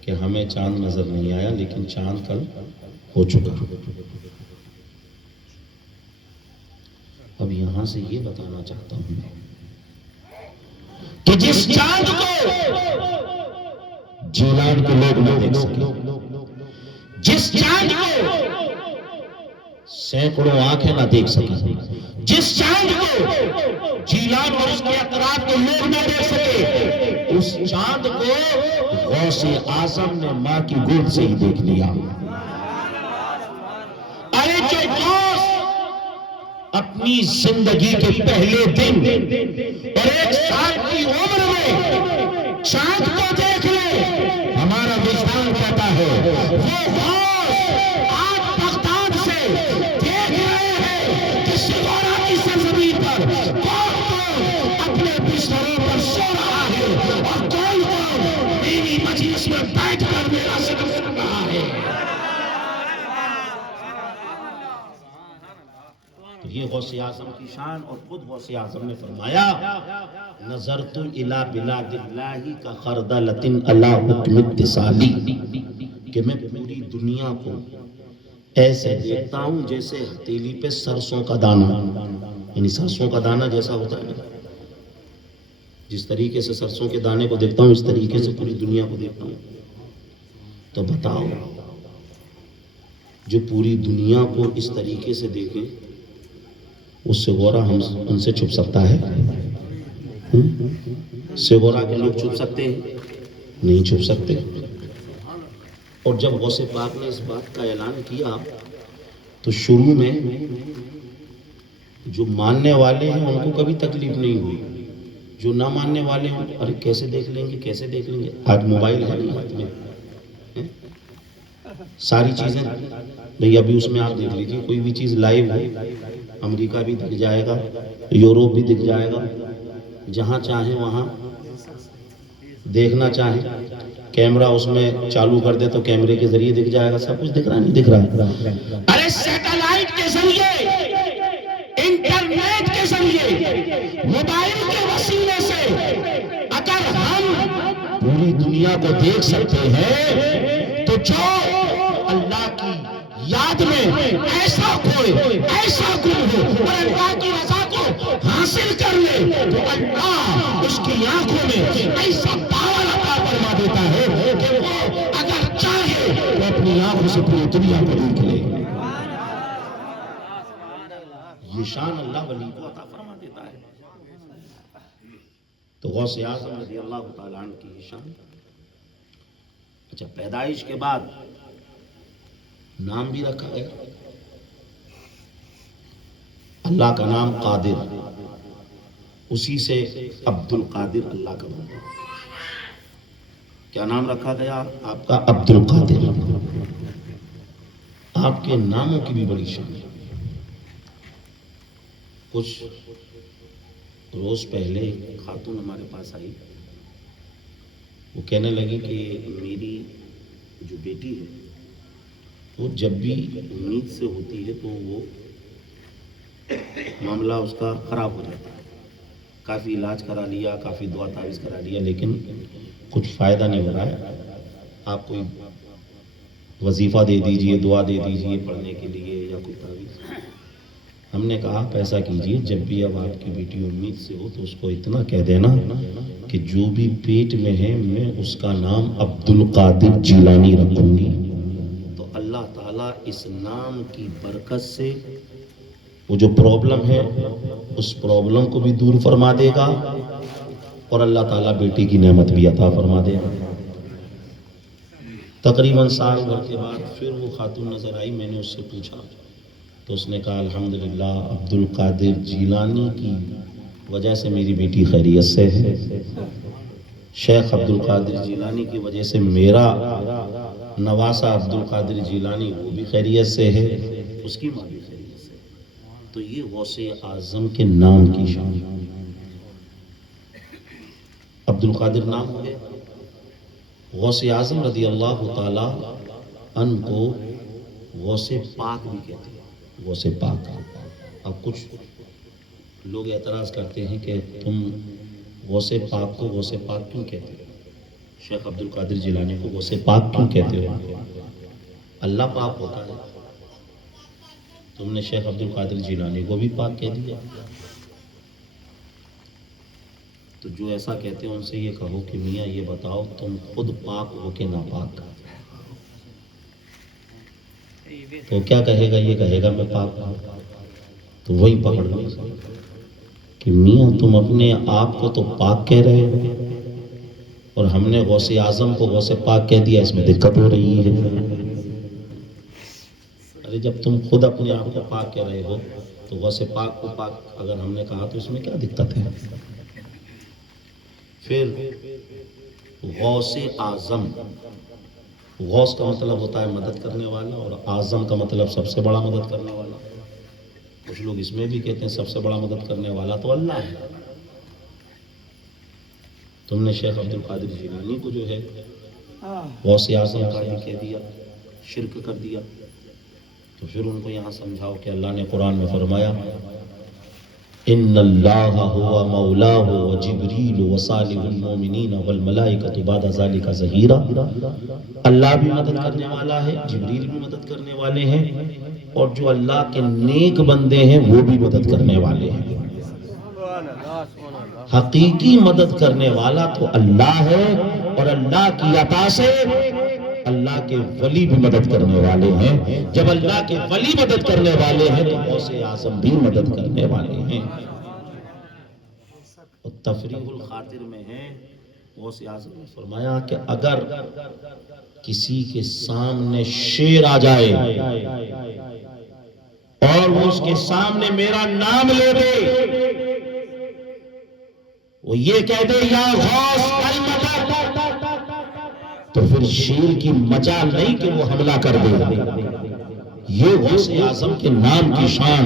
کہ ہمیں چاند نظر نہیں آیا لیکن چاند کل ہو چکا. اب یہاں سے یہ بتانا چاہتا ہوں کہ جس چاند کو جیلان کے لوگ نہ دیکھ سکے, جس چاند کو سینکڑوں آنکھیں نہ دیکھ سکیں, جس چاند کو جیلان اور اس کے اطراف کے لوگ نہ دیکھ سکے, اس چاند کو غوث اعظم نے ماں کی گود سے ہی دیکھ لیا. ارے جو غوث اپنی زندگی کے پہلے دن اور 1 سال کی عمر میں چاند کو دیکھ لے، ہمارا وجدان کہتا ہے وہ غوث آج بغداد سے دیکھ رہے ہیں کہ سگورا کی سرزمین پر کون اپنے بستروں پر سو رہا ہے اور کون میری مجلس میں بیٹھ کر میرا ذکر سن رہا ہے. یہ غوث اعظم کی شان، اور خود غوث اعظم نے فرمایا نظرت الی بلاد اللہ کا خردلۃ علی حکم اتصالی، کہ میں پوری دنیا کو ایسے دیکھتا ہوں جیسے ہتھیلی پہ سرسوں کا دانہ، یعنی سرسوں کا دانہ جیسا ہوتا ہے، جس طریقے سے سرسوں کے دانے کو دیکھتا ہوں اس طریقے سے پوری دنیا کو دیکھتا ہوں. تو بتاؤ جو پوری دنیا کو اس طریقے سے دیکھے اس سے غورا ہم ان سے چھپ سکتا ہے؟ سگورا کے لوگ چھپ سکتے ہیں؟ نہیں چھپ سکتے. اور جب غوث پاک نے اس بات کا اعلان کیا تو شروع میں جو ماننے والے ہیں ان کو کبھی تکلیف نہیں ہوئی، جو نہ ماننے والے ہیں ارے کیسے دیکھ لیں گے کیسے دیکھ لیں گے. آج موبائل ہے نہیں ہاتھ میں، ساری چیزیں نہیں، ابھی اس میں آپ دیکھ لیجیے کوئی بھی چیز لائیو ہے، امریکہ بھی دکھ جائے گا، یوروپ بھی دکھ جائے گا، جہاں چاہیں وہاں دیکھنا چاہیں کیمرہ اس میں چالو کر دے تو کیمرے کے ذریعے دکھ جائے گا، سب کچھ دکھ رہا نہیں دکھ رہا. ارے سیٹلائٹ کے ذریعے، انٹرنیٹ کے ذریعے، موبائل کے وسیلے سے اگر ہم پوری دنیا کو دیکھ سکتے ہیں تو جو اللہ کی یاد میں ایسا کھوئے ایسا گم ہو اور اللہ کی رضا کو حاصل کر لے تو اللہ اس کی آنکھوں میں ایسا پاور عطا فرما دیتا ہے کہ وہ اگر چاہے تو اپنی آنکھوں سے پوری دنیا کو دیکھ لے. یہ شان اللہ ولی کو عطا فرما دیتا ہے. تو غوث اعظم رضی اللہ تعالیٰ عنہ کی یہ شان. اچھا، پیدائش کے بعد نام بھی رکھا گیا، اللہ کا نام قادر، اسی سے عبد القادر اللہ کا نام. کیا نام رکھا گیا آپ کا؟ عبد القادر. آپ کے ناموں کی بھی بڑی شان ہے. کچھ روز پہلے خاتون ہمارے پاس آئی، وہ کہنے لگی کہ میری جو بیٹی ہے وہ جب بھی امید سے ہوتی ہے تو وہ معاملہ اس کا خراب ہو جاتا ہے. کافی علاج کرا لیا، کافی دعا تعویذ کرا لیا، لیکن کچھ فائدہ نہیں ہو رہا ہے. آپ کوئی وظیفہ دے دیجئے، دعا دے دیجئے پڑھنے کے لیے یا کوئی تعویذ. ہم نے کہا آپ ایسا کیجئے، جب بھی اب آپ کی بیٹی امید سے ہو تو اس کو اتنا کہہ دینا کہ جو بھی پیٹ میں ہے میں اس کا نام عبد القادر جیلانی رکھوں گی. تو اللہ تعالیٰ اس نام کی برکت سے وہ جو پرابلم ہے اس پرابلم کو بھی دور فرما دے گا اور اللہ تعالیٰ بیٹی کی نعمت بھی عطا فرما دے گا. تقریباً سال بھر کے بعد پھر وہ خاتون نظر آئی. میں نے اس سے پوچھا تو اس نے کہا الحمدللہ عبد القادر جیلانی کی وجہ سے میری بیٹی خیریت سے ہے. شیخ عبد القادر جیلانی کی وجہ سے میرا نواسا عبد القادر جیلانی وہ بھی خیریت سے ہے، اس کی ماں بھی خیریت سے. تو یہ غوث اعظم کے نام کی شان. عبد القادر نام ہو گئے. غوث اعظم رضی اللہ تعالی عنہ کو غوث پاک بھی کہتے ہیں. غوث پاک. اب کچھ لوگ اعتراض کرتے ہیں کہ تم غوث پاک کو غوث پاک کیوں کہتے ہو؟ شیخ عبد القادر جیلانی کو غوث پاک کیوں کہتے ہو؟ اللہ پاک ہوتا ہے، تم نے شیخ عبد القادر جیلانی کو بھی پاک کہہ دیا. تو جو ایسا کہتے ہیں ان سے یہ کہو کہ میاں یہ بتاؤ تم خود پاک ہو کہ ناپاک؟ تو کیا کہے گا؟ یہ کہے گا میں پاک ہوں. تو وہی پکڑ لو کہ میاں تم اپنے آپ کو تو پاک کہہ رہے ہو اور ہم نے غوث اعظم کو غوث پاک کہہ دیا، اس میں دقت ہو رہی ہے۔ ارے جب تم خود اپنے آپ کو پاک کہہ رہے ہو تو غوث پاک کو پاک اگر ہم نے کہا تو اس میں کیا دقت ہے؟ پھر غوث اعظم، غوث کا مطلب ہوتا ہے مدد کرنے والا، اور اعظم کا مطلب سب سے بڑا مدد کرنے والا۔ کچھ لوگ اس میں بھی کہتے ہیں سب سے بڑا مدد کرنے والا تو اللہ ہے۔ تم نے شیخ عبد القادر جیلانی کو جو ہے غوث اعظم قائل کہہ دیا، شرک کر دیا، تو پھر ان کو یہاں سمجھاؤ کہ اللہ نے قرآن میں فرمایا ان اللہ هو مولاہ وجبریل وصالح المؤمنین والملائکۃ بعد ذلک ظہیرا، اللہ بھی مدد کرنے والا ہے، جبریل بھی مدد کرنے والے ہیں، اور جو اللہ کے نیک بندے ہیں وہ بھی مدد کرنے والے ہیں۔ حقیقی مدد کرنے والا تو اللہ ہے، اور اللہ کی عطا سے اللہ کے ولی بھی مدد کرنے والے ہیں۔ جب اللہ کے ولی مدد کرنے والے ہیں تو غوث اعظم بھی مدد کرنے والے ہیں۔ اور تفریح الخاطر میں ہے، غوث اعظم نے فرمایا کہ اگر کسی کے سامنے شیر آ جائے اور وہ اس کے سامنے میرا نام لے دے، وہ یہ کہہ دے یا غوث المدد، تو پھر شیر کی مجال نہیں کہ وہ حملہ کر دے۔ یہ غوث اعظم کے نام کی شان۔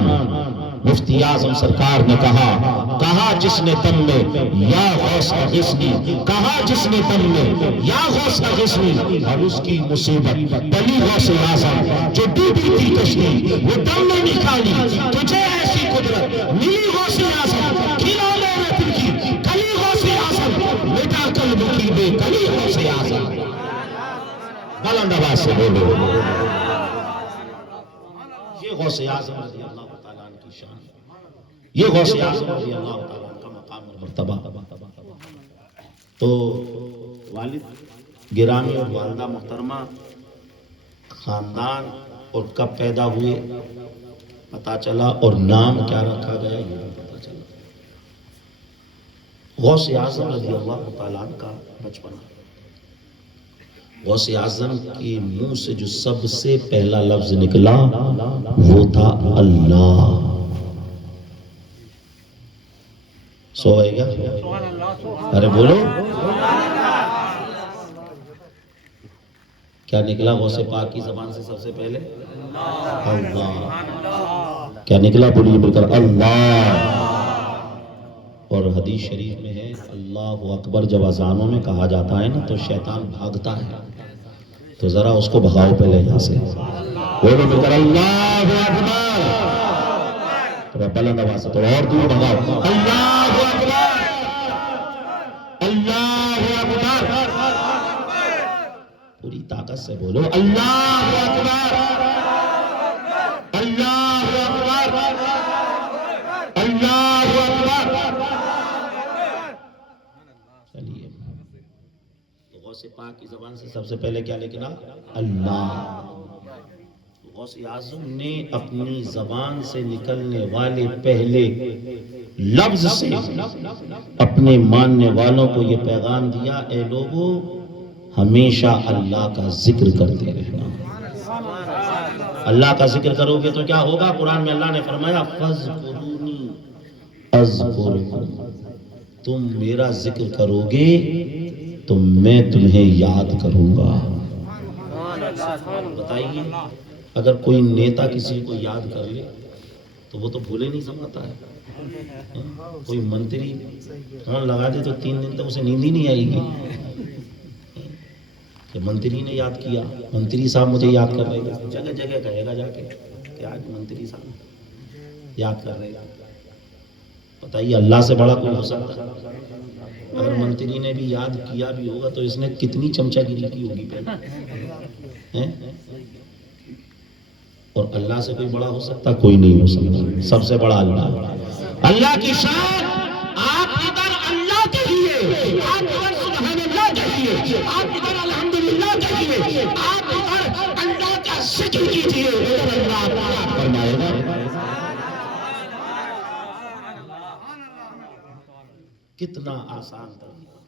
مفتی اعظم سرکار نے کہا جس نے تم میں یا غوث اغثنی، کہا جس نے تم میں یا غوث اغثنی، اور اس کی مصیبت پلی غوث اعظم جو ڈوبی تھی کشتی وہ دم نے نکالی، تجھے ایسی قدرت ملی غوث اعظم، کھلا لے رتن کی کلی غوث اعظم، مٹا قلب کی بے کلی غوث اعظم۔ بلند آواز سے بولو، یہ غوث اعظم رضی اللہ تعالیٰ عنہ کی شان، یہ غوث اعظم رضی اللہ تعالیٰ عنہ کا مقام اور مرتبہ۔ تو والد گرامی اور والدہ محترمہ، خاندان اور کب پیدا ہوئے پتا چلا، اور نام کیا رکھا گیا یہ بھی پتا چلا۔ غوث اعظم رضی اللہ تعالیٰ عنہ کا بچپنا، غوث اعظم کے منہ سے جو سب سے پہلا لفظ نکلا وہ تھا اللہ۔ سوئے گا؟ ارے بولو، کیا نکلا غوث پاک کی زبان سے سب سے پہلے؟ اللہ۔ کیا نکلا؟ بولیے مل کر اللہ۔ اور حدیث شریف میں ہے اللہ اکبر جب اذانوں میں کہا جاتا ہے نا تو شیطان بھاگتا ہے، تو ذرا اس کو بھگاؤ پہلے یہاں سے، بولو مل کر اللہ اکبر، تھوڑا بلند آواز سے، تھوڑا اور دور بھگاؤ، اللہ اکبر، اللہ اکبر، پوری طاقت سے بولو اللہ اکبر، اللہ اکبر، اللہ اکبر۔ چلیے، غوث پاک کی زبان سے سب سے پہلے کیا لکھنا؟ اللہ۔ غوث اعظم نے اپنی زبان سے نکلنے والے پہلے لفظ سے اپنے ماننے والوں کو یہ پیغام دیا، اے لوگو ہمیشہ اللہ کا ذکر کرتے رہنا۔ اللہ کا ذکر کرو گے تو کیا ہوگا؟ قرآن میں اللہ نے فرمایا فَاذْكُرُونِي أَذْكُرْكُمْ، تم میرا ذکر کرو گے تو میں تمہیں یاد کروں گا۔ بتائیے، اگر کوئی نیتا کسی کو یاد کر لے تو وہ تو بھولے نہیں سمجھتا ہے۔ کوئی منتری فون لگا دے تو 3 دن تک اسے نیند ہی نہیں آئے گی کہ منتری نے یاد کیا، منتری صاحب مجھے یاد کر رہے ہیں، جگہ جگہ کہے گا جا کے کہ آج منتری صاحب یاد کر رہے ہیں۔ بتائیے اللہ سے بڑا کوئی ہو سکتا ہے؟ اگر منتری نے بھی یاد کیا بھی ہوگا تو اس نے کتنی چمچہ گیری کی ہوگی پہلے، اور اللہ سے کوئی بڑا ہو سکتا؟ کوئی نہیں ہو سکتا، سب سے بڑا اللہ۔ اللہ کی شان، آپ ادھر اللہ کہیے، آپ ادھر سبحان اللہ کہیے، آپ ادھر الحمدللہ کہیے، آپ ادھر اللہ کا ذکر کیجیے، ادھر اللہ فرمائے گا۔ کتنا آسان طریقہ،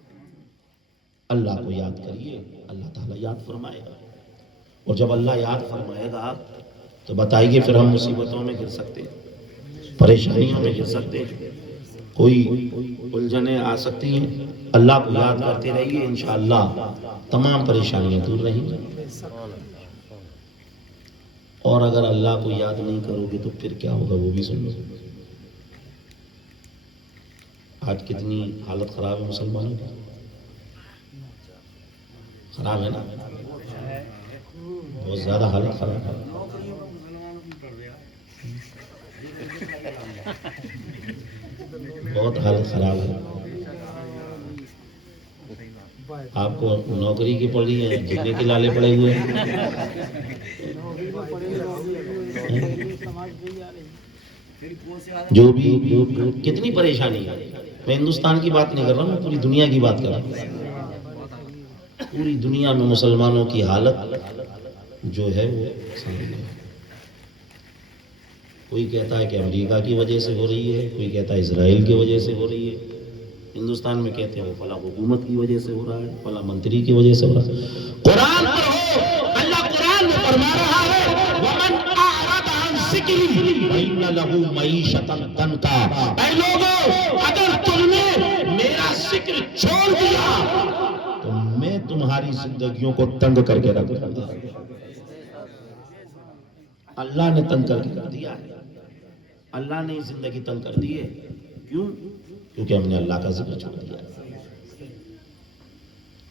اللہ کو یاد کریے، اللہ تعالیٰ یاد فرمائے گا، اور جب اللہ یاد فرمائے گا تو بتائیے پھر ہم مصیبتوں میں گر سکتے، پریشانیوں میں گر سکتے، کوئی الجھنیں آ سکتی ہیں؟ اللہ کو یاد کرتے رہیے، انشاءاللہ تمام پریشانیاں دور رہیں گی۔ اور اگر اللہ کو یاد نہیں کرو گے تو پھر کیا ہوگا وہ بھی سن لو۔ آج کتنی حالت خراب ہے مسلمانوں کی، خراب ہے نا، بہت زیادہ حالت خراب ہے، بہت حالت خراب ہے۔ آپ کو نوکری کی پڑی ہے، جینے کے لالے پڑے ہوئے ہیں۔ جو بھی کتنی پریشانی ہے، میں ہندوستان کی بات نہیں کر رہا ہوں، پوری دنیا کی بات کر رہا ہوں۔ پوری دنیا میں مسلمانوں کی حالت جو ہے وہ سامنے ہے۔ کوئی کہتا ہے کہ امریکہ کی وجہ سے ہو رہی ہے، کوئی کہتا ہے اسرائیل کی وجہ سے ہو رہی ہے، ہندوستان میں کہتے ہیں وہ فلاں حکومت کی وجہ سے ہو رہا ہے، فلاں منتری کی وجہ سے ہو رہا ہے۔ قرآن پڑھو، اللہ قرآن میں فرما رہا ہے وَمَنْ أَعْرَضَ عَنْ ذِكْرِي فَإِنَّ لَهُ مَعِيشَةً ضَنْكًا۔ اے لوگوں، اگر تم نے میرا ذکر چھوڑ دیا تو میں تمہاری زندگیوں کو تنگ کر کے رکھ دوں گا۔ اللہ نے تنگ کر کے رکھ دیا ہے، اللہ نے زندگی تنگ کر دی ہے۔ کیوں؟ کیونکہ ہم نے اللہ کا ذکر چھوڑ دیا ہے۔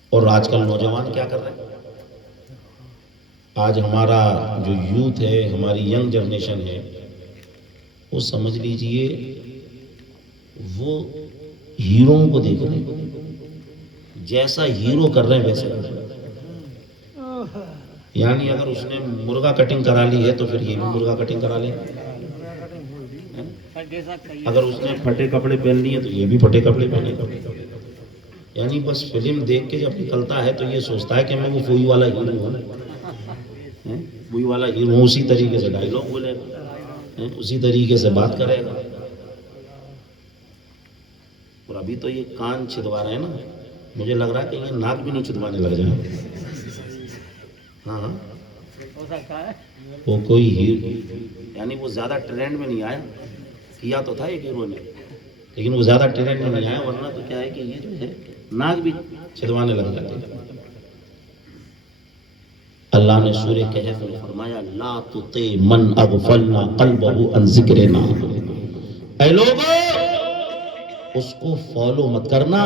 اور آج کل نوجوان کیا کر رہے ہیں؟ آج ہمارا جو یوتھ ہے، ہماری ینگ جنریشن ہے، وہ سمجھ لیجئے وہ ہیروں کو دیکھ رہے ہیں، جیسا ہیرو کر رہے ہیں ویسے کر رہے ہیں۔ یعنی اگر اس نے مرغا کٹنگ کرا لی ہے تو پھر یہ بھی مرغا کٹنگ کرا لیں، اگر اس نے پھٹے کپڑے پہن لیے تو یہ بھی پھٹے کپڑے پہنے گا۔ یعنی بس فلم دیکھ کے جب نکلتا ہے تو یہ سوچتا ہے کہ میں وہ وہی والا ہیرو ہوں، وہی والا ہیرو ہوں، اسی طریقے سے ڈائلاگ بولے گا، اسی طریقے سے بات کرے گا۔ اور ابھی تو یہ کان چھدوا رہے ہیں نا، مجھے لگ رہا ہے کہ یہ ناک بھی نہیں چھدوانے لگ جائیں۔ ہاں وہ کوئی ہیرو، یعنی وہ زیادہ ٹرینڈ میں نہیں آیا، کیا تو تھا ایک ہیرو نے، لیکن وہ زیادہ ٹرینڈ میں نہیں آیا، ورنہ تو کیا ہے کہ یہ جو ہے ناک بھی چھدوانے لگ جاتے ہیں۔ اللہ نے سورہ کہف میں فرمایا لا تطع من اغفلنا قلبہ عن ذکرنا، اے لوگوں اس کو فالو مت کرنا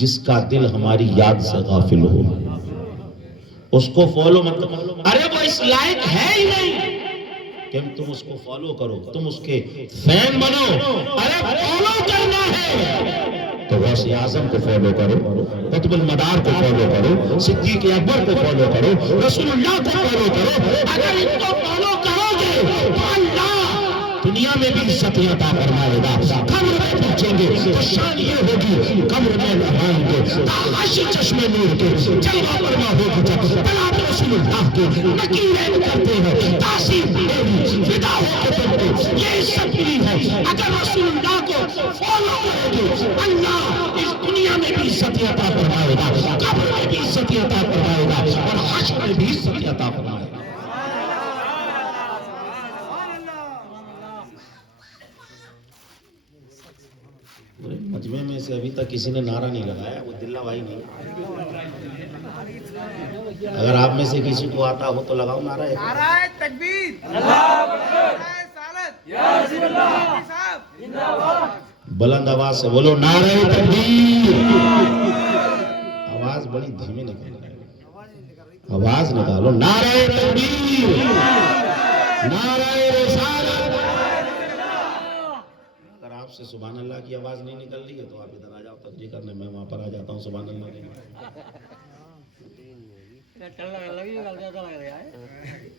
جس کا دل ہماری یاد سے غافل ہو، اس کو فالو مت کرو۔ ارے وہ اس لائق ہے ہی نہیں کہ تم اس کو فالو کرو، تم اس کے فین بنو۔ ارے فالو کرنا ہے تو غوث اعظم کو فالو کرو، قطب المدار کو فالو کرو، صدیق اکبر کو فالو کرو، رسول اللہ کو فالو کرو۔ اگر ان کو فالو کرو گے تو اللہ دنیا میں بھی عزت عطا فرمائے گا، قبر میں پہنچیں گے تو شان یہ ہوگی قبر میں لہائیں گے تاغاشی چشمے نور کے، جلوہ پروا ہوگی جب طلعت رسول اللہ کے، نکیرین کرتے ہیں تاثیر میری فدا ہو کے بنتے، یہ عزت ملی ہے۔ اگر رسول اللہ کو فالو کرو گے اللہ اس دنیا میں بھی عزت عطا فرمائے گا، قبر میں بھی عزت عطا فرمائے گا، اور حشر میں بھی عزت عطا فرمائے گا۔ مجمع میں سے ابھی تک کسی نے نعرہ نہیں لگایا، وہ دلہ بھائی نہیں۔ اگر آپ میں سے کسی کو آتا ہو تو لگاؤ نعرہ ہے۔ نعرہ تکبیر، اللہ اکبر، نعرہ رسالت، یا رسول اللہ صاحب زندہ باد۔ بلند آواز سے بولو نعرہ تکبیر۔ آواز بڑی دھیمی نکال رہی ہے، آواز نکالو نعرہ تکبیر، نعرہ رسالت۔ اگر آپ سے سبحان اللہ کی آواز نہیں نکل رہی ہے تو آپ ادھر آ جاؤ تقریر کرنے، میں وہاں پر آ جاتا ہوں سبحان اللہ کے۔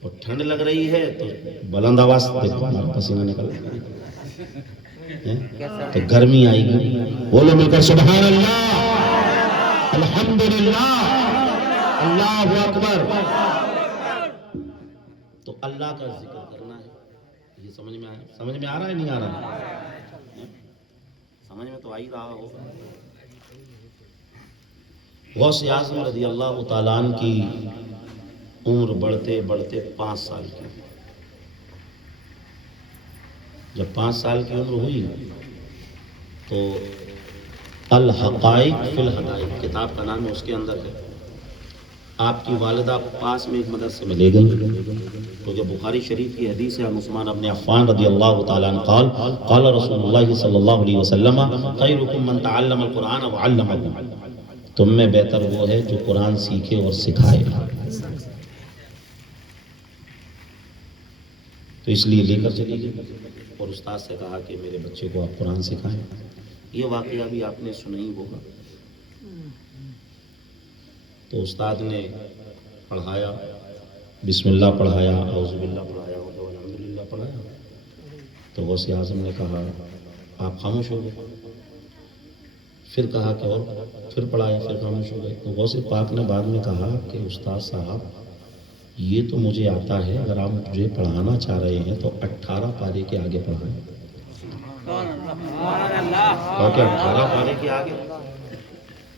اور ٹھنڈ لگ رہی ہے تو بلند آواز، دیکھو ہمارا پسینہ نکل رہا ہے تو گرمی آئے گی، بولو مل کر سبحان اللہ، الحمدللہ، اللہ اکبر۔ تو اللہ کا ذکر کرنا ہے، یہ سمجھ میں آیا؟ سمجھ میں آ رہا ہے نہیں آ رہا؟ سمجھ میں تو آ ہی رہا ہوگا۔ غوث اعظم رضی اللہ تعالیٰ عنہ کی عمر بڑھتے بڑھتے 5 سال کی، جب 5 سال کی عمر ہوئی تو الحقائق فی الحقائق کتاب کا نام ہے، اس کے اندر ہے آپ کی والدہ پاس میں ایک مدرسے میں لے گئی، کیونکہ بخاری شریف کی حدیث ہے عثمان بن عفان رضی اللہ تعالیٰ عنہ قال قال رسول اللہ صلی اللہ علیہ وسلم خیرکم من تعلم القرآن وعلمہ، تم میں بہتر وہ ہے جو قرآن سیکھے اور سکھائے، تو اس لیے لے کر چلی گئی اور استاد سے کہا کہ میرے بچے کو آپ قرآن سکھائیں۔ یہ واقعہ بھی آپ نے سنا ہی ہوگا۔ تو استاد نے پڑھایا، بسم اللہ پڑھایا، اعوذ باللہ پڑھایا، الحمدللہ پڑھایا، تو غوث اعظم نے کہا آپ خاموش ہو گئے، پھر کہا کہ اور پھر پڑھایا، پھر خاموش ہو گئے۔ تو غوث پاک نے بعد میں کہا کہ استاد صاحب یہ تو مجھے آتا ہے، اگر آپ مجھے پڑھانا چاہ رہے ہیں تو 18 پارے کے آگے پڑھائیں۔ کہا کہ 18 پارے کے آگے؟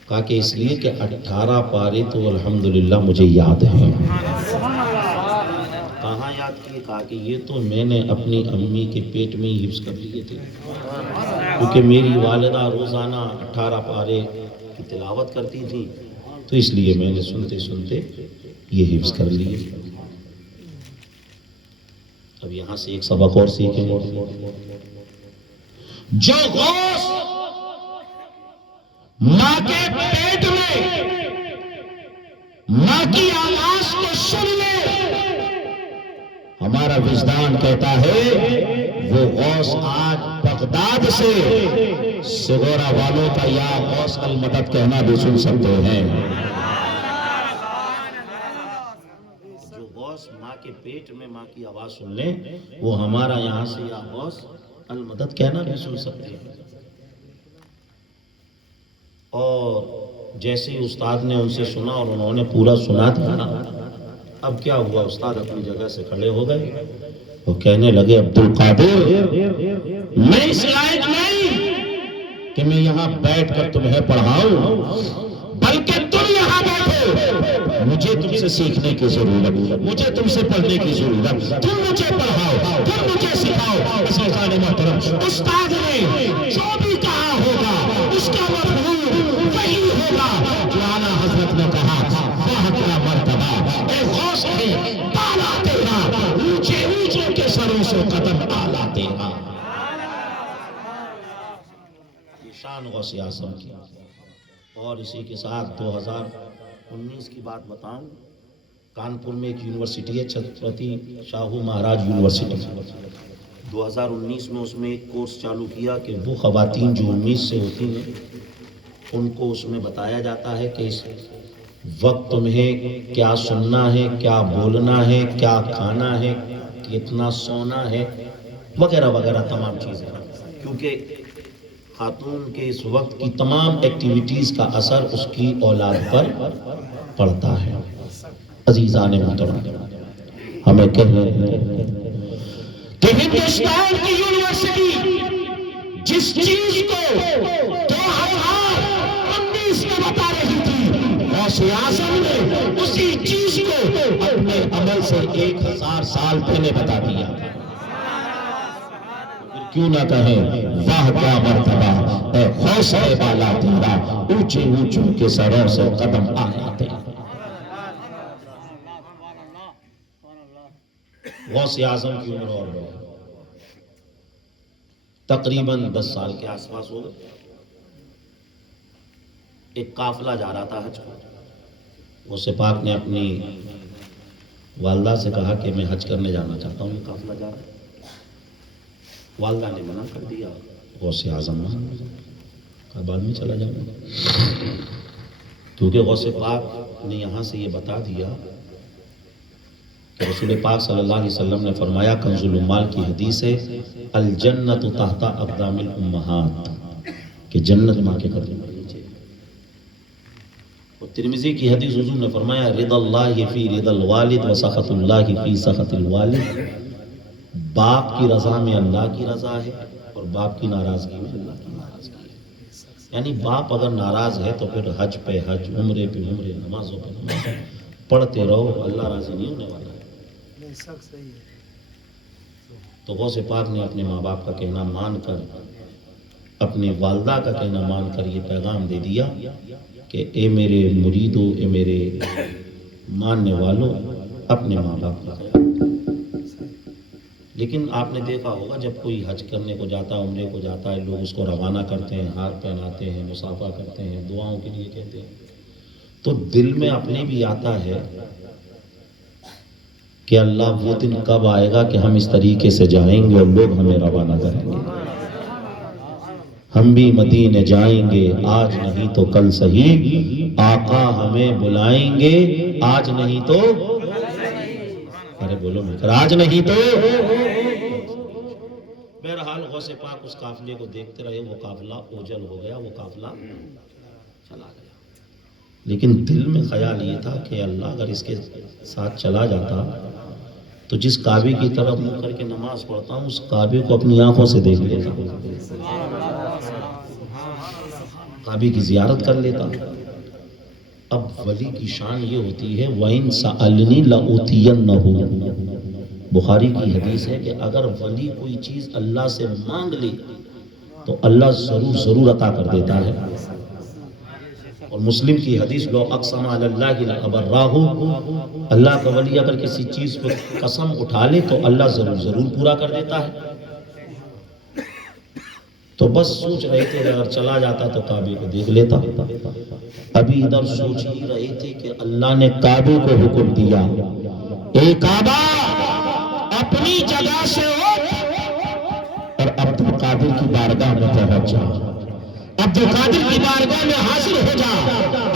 کہا کہ اس لیے کہ 18 پارے تو الحمدللہ مجھے یاد ہیں۔ کہاں یاد کیے؟ کہا کہ یہ تو میں نے اپنی امی کے پیٹ میں ہی حفظ کر لیے تھے، کیونکہ میری والدہ روزانہ 18 پارے کی تلاوت کرتی تھی، تو اس لیے میں نے سنتے سنتے یہ حفظ کر لیے۔ اب یہاں سے ایک سبق اور سیکھیں گے، جو غوث ماں کے پیٹ میں ماں کی آواز کو سن لے، ہمارا وجدان کہتا ہے وہ غوث آج بغداد سے سگورا والوں کا یا غوث المدد کہنا بھی سن سکتے ہیں۔ جو غوث ماں کے پیٹ میں ماں کی آواز سن لیں وہ ہمارا یہاں سے یا غوث المدد کہنا بھی سن سکتے ہیں۔ اور جیسے ہی استاد نے ان سے سنا اور انہوں نے پورا سنا دیا، اب کیا ہوا، استاد اپنی جگہ سے کھڑے ہو گئے اور کہنے لگے عبدالقادر میں اس لائق نہیں کہ میں یہاں بیٹھ کر تمہیں پڑھاؤں، بلکہ تم یہاں بیٹھو، مجھے تم سے سیکھنے کی ضرورت، مجھے تم سے پڑھنے کی ضرورت، تم مجھے پڑھاؤ، تم مجھے سکھاؤ۔ عزیزان محترم، استاد نے جو بھی کہا ہوگا اس کا مفہوم وہی ہوگا جو اعلیٰ حضرت نے کہا، واہ کیا مرتبہ اے غوث ہے بالا تیرا، اونچے اونچوں کے سروں سے قدم اعلیٰ تیرا۔ یہ شان غوث اعظم کی۔ اور اسی کے ساتھ 2019 کی بات بتاؤں، کانپور میں ایک یونیورسٹی ہے چھترپتی شاہو مہاراج یونیورسٹی، 2019 میں اس میں ایک کورس چالو کیا کہ وہ خواتین جو 19 سے ہوتی ہیں ان کو اس میں بتایا جاتا ہے کہ اس وقت تمہیں کیا سننا ہے، کیا بولنا ہے، کیا کھانا ہے، کتنا سونا ہے، وغیرہ وغیرہ تمام چیزیں، کیونکہ خاتون کے اس وقت کی تمام ایکٹیویٹیز کا اثر اس کی اولاد پر پڑتا ہے۔ عزیزان محترم، ہمیں کہنے کہ ہندوستان کی یونیورسٹی جس چیز کو 2019 میں بتا رہی تھی، غوث اعظم نے اسی چیز کو اپنے عمل سے 1000 سال پہلے بتا دیا۔ کیوں نہ کہیں واہ کیا مرتبہ اے غوث بالا تیرا، اونچے اونچوں کے سروں سے قدم اعلیٰ تیرا۔ غوث اعظم کی عمر اور بڑھ تقریباً 10 سال کے آس پاس ہو گئے۔ ایک قافلہ جا رہا تھا حج کو، غوث پاک نے اپنی والدہ سے کہا کہ میں حج کرنے جانا چاہتا ہوں، یہ قافلہ جا رہا ہے۔ والدہ نے منع کر دیا، غوث اعظم کہا بعد میں چلا جاؤں گا، کیونکہ غوث پاک نے یہاں سے یہ بتا دیا کہ رسول پاک صلی اللہ علیہ وسلم نے فرمایا، کنز العمال کی حدیث ہے، الجنت تحت اقدام الامہات، کہ جنت ماں کے قدم پر نیچے۔ اور ترمذی کی حدیث حضور نے فرمایا، رضا اللہ فی رضا الوالد و سخط اللہ فی سخط الوالد، باپ کی رضا میں اللہ کی رضا ہے اور باپ کی ناراضگی میں اللہ کی ناراضگی ہے۔ یعنی باپ اگر ناراض ہے تو پھر حج پہ حج، عمرے پہ عمرے، نمازوں پہ نماز پڑھتے رہو، اللہ راضی نہیں ہونے والا ہے۔ تو غوث پاک نے اپنے ماں باپ کا کہنا مان کر، اپنی والدہ کا کہنا مان کر یہ پیغام دے دیا کہ اے میرے مریدوں، اے میرے ماننے والوں، اپنے ماں باپ کا خیال۔ لیکن آپ نے دیکھا ہوگا جب کوئی حج کرنے کو جاتا ہے، عمرے کو جاتا ہے، لوگ اس کو روانہ کرتے ہیں، ہار پہناتے ہیں، مصافحہ کرتے ہیں، دعاؤں کے لیے کہتے ہیں، تو دل میں اپنے بھی آتا ہے کہ اللہ وہ دن کب آئے گا کہ ہم اس طریقے سے جائیں گے اور لوگ ہمیں روانہ کریں گے، ہم بھی مدینے جائیں گے، آج نہیں تو کل صحیح، آقا ہمیں بلائیں گے، آج نہیں تو، ارے بولو مل کر، آج نہیں تو۔ بہرحال غوث پاک اس قافلے کو دیکھتے رہے، وہ قافلہ اوجل ہو گیا، وہ قافلہ چلا گیا، لیکن دل میں خیال یہ تھا کہ اللہ اگر اس کے ساتھ چلا جاتا تو جس کعبے کی طرف منہ کر کے نماز پڑھتا ہوں اس کعبے کو اپنی آنکھوں سے دیکھ لیتا، کعبے کی زیارت کر لیتا۔ اب ولی کی شان یہ ہوتی ہے وَإِن سَأَلْنِي لَأُوتِيَنَّهُ، بخاری کی حدیث ہے کہ اگر ولی کوئی چیز اللہ سے مانگ لے تو اللہ ضرور ضرور عطا کر دیتا ہے۔ اور مسلم کی حدیث لو اقسم علی اللہ لأبرہ، اللہ کا ولی اگر کسی چیز پر قسم اٹھا لے تو اللہ ضرور ضرور پورا کر دیتا ہے۔ تو بس سوچ رہے تھے اگر چلا جاتا تو کعبے کو دیکھ لیتا۔ ابھی ادھر سوچ ہی رہے تھے کہ اللہ نے کعبے کو حکم دیا، اے کعبہ اپنی جگہ سے اٹھ اور عبد القادر کی بارگاہ میں پہنچ جا، عبد القادر کی بارگاہ میں حاضر ہو جا۔